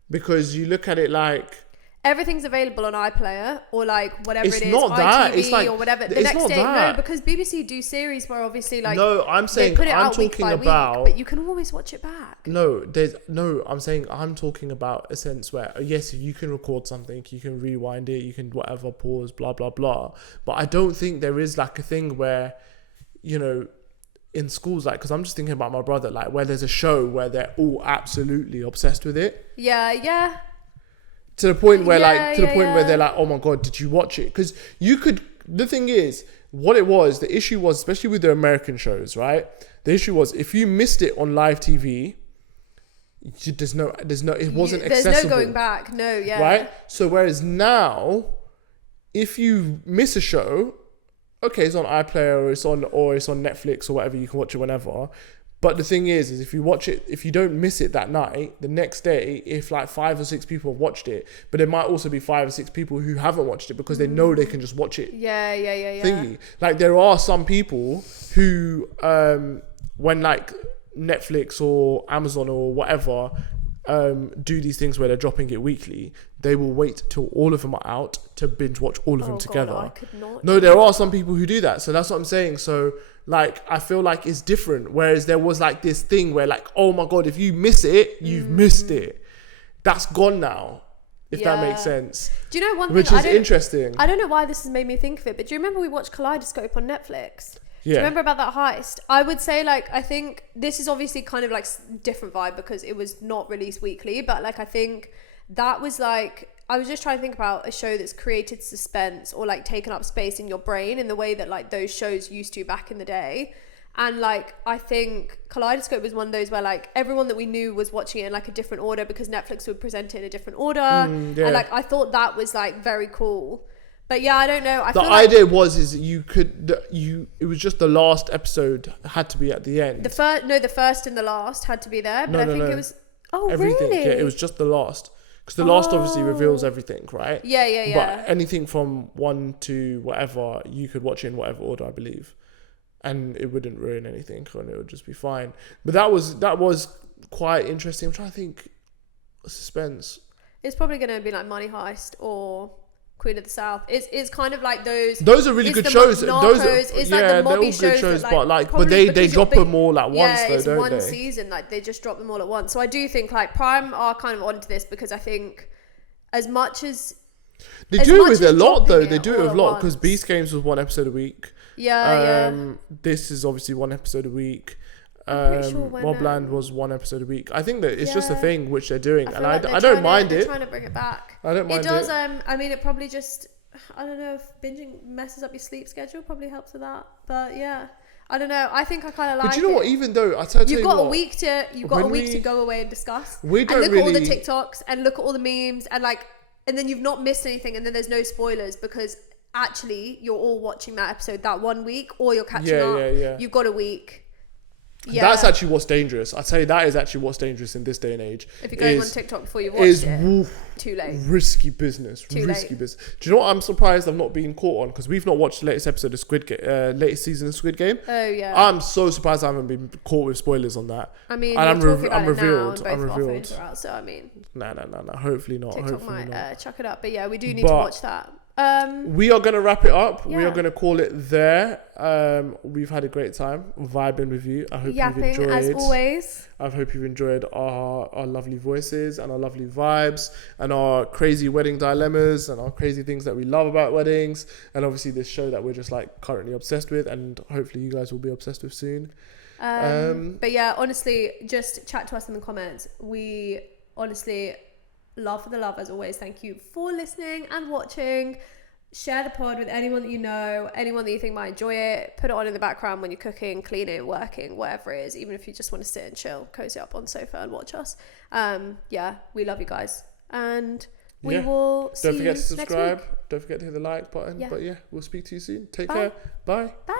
because you look at it like Everything's available on iPlayer or like whatever It's it is, not that. ITV It's like- or whatever. The it's next not day, no, that. because BBC do series where obviously like no. I'm they saying put it I'm out week talking by about week, but you can always watch it back. no. There's no. I'm saying I'm talking about a sense where yes, you can record something, you can rewind it, you can whatever pause, blah blah blah. But I don't think there is like a thing where you know. In schools, like, because I'm just thinking about my brother, like, where there's a show where they're all absolutely obsessed with it Yeah. to the point where, Yeah, where they're like, oh my God, did you watch it? Because you could, the thing is, what it was, the issue was, especially with the American shows, right? The issue was if you missed it on live TV, it wasn't accessible. There's no going back. No, yeah. Right? So, whereas now, if you miss a show, okay, it's on iPlayer or it's on Netflix or whatever, you can watch it whenever. But the thing is if you watch it, if you don't miss it that night, the next day, if like 5 or 6 people have watched it, but there might also be 5 or 6 people who haven't watched it because they know they can just watch it. Yeah. Thingy. Like there are some people who, when like Netflix or Amazon or whatever, do these things where they're dropping it weekly, they will wait till all of them are out to binge watch all of them together. God, I could not. No, there are some people who do that. So that's what I'm saying. So like, I feel like it's different. Whereas there was like this thing where like, oh my God, if you miss it, you've missed it. That's gone now. If that makes sense. Do you know one thing? Which is interesting. I don't know why this has made me think of it, but do you remember we watched Kaleidoscope on Netflix? Do you Yeah. remember about that heist? I would say like, I think this is obviously kind of like different vibe because it was not released weekly, but like I think that was like, I was just trying to think about a show that's created suspense or like taken up space in your brain in the way that like those shows used to back in the day. And like, I think Kaleidoscope was one of those where like everyone that we knew was watching it in like a different order because Netflix would present it in a different order. Yeah. And like, I thought that was like very cool. But yeah, I don't know. The idea was it was just the last episode had to be at the end. the first and the last had to be there, but I think it was. Oh, everything. really? Yeah, it was just the last. Because the last obviously reveals everything, right? Yeah. But anything from 1 to whatever, you could watch it in whatever order, I believe. And it wouldn't ruin anything, and it would just be fine. But that was quite interesting. I'm trying to think. Suspense. It's probably going to be like Money Heist or Queen of the South. It's kind of like those. Those are really good shows. Narcos, it's like the mobby they're all good shows, that, but they drop them all at once, though, it's don't one they? season. Like they just drop them all at once. So I do think like Prime are kind of onto this because I think as much as they do it with a lot, though. dropping They it do it all with a at lot because once. Beast Games was 1 episode a week. Yeah. This is obviously 1 episode a week. I'm pretty sure when, Mobland was 1 episode a week. I think that it's just a Yeah. thing which they're doing, and like I don't mind they're it. trying to bring it back. I don't mind It does. it. I mean, it probably just. I don't know if binging messes up your sleep schedule. Probably helps with that. But yeah, I don't know. I think I kind of like. But you know it. what? Even though I tell you You've got what, a week to go away and discuss. We and don't look at all the really- TikToks and look at all the memes and then you've not missed anything, and then there's no spoilers because actually you're all watching that episode that 1 week, or you're catching up. Yeah. You've got a week. Yeah. That's actually what's dangerous. I tell you, that is actually what's dangerous in this day and age. If you're going on TikTok before you've watched it, too late. Risky business. Too risky late. business. Do you know what I'm surprised I've not been caught on? Because we've not watched the latest episode of latest season of Squid Game. Oh yeah. I'm so surprised I haven't been caught with spoilers on that. I mean, and we're I'm talking about it revealed. now, I'm and both of our revealed. phones are out, so I mean, No. Hopefully not. TikTok Hopefully not. might chuck it up, but yeah, we do need to watch that. We are going to wrap it up. We Yeah. are going to call it there. We've had a great time vibing with you. I hope you've Yapping enjoyed. as always. I hope you've enjoyed our lovely voices and our lovely vibes and our crazy wedding dilemmas and our crazy things that we love about weddings, and obviously this show that we're just like currently obsessed with, and hopefully you guys will be obsessed with soon. But yeah, honestly, just chat to us in the comments. We honestly love for the love as always. Thank you for listening and watching. Share the pod with anyone that you know, anyone that you think might enjoy it. Put it on in the background when you're cooking, cleaning, working, whatever it is. Even if you just want to sit and chill, cozy up on the sofa and watch us. Yeah, we love you guys, and we will see you Don't forget to next subscribe. week. Don't forget to hit the like button. Yeah. But yeah, we'll speak to you soon. Take Bye. care. Bye. Bye.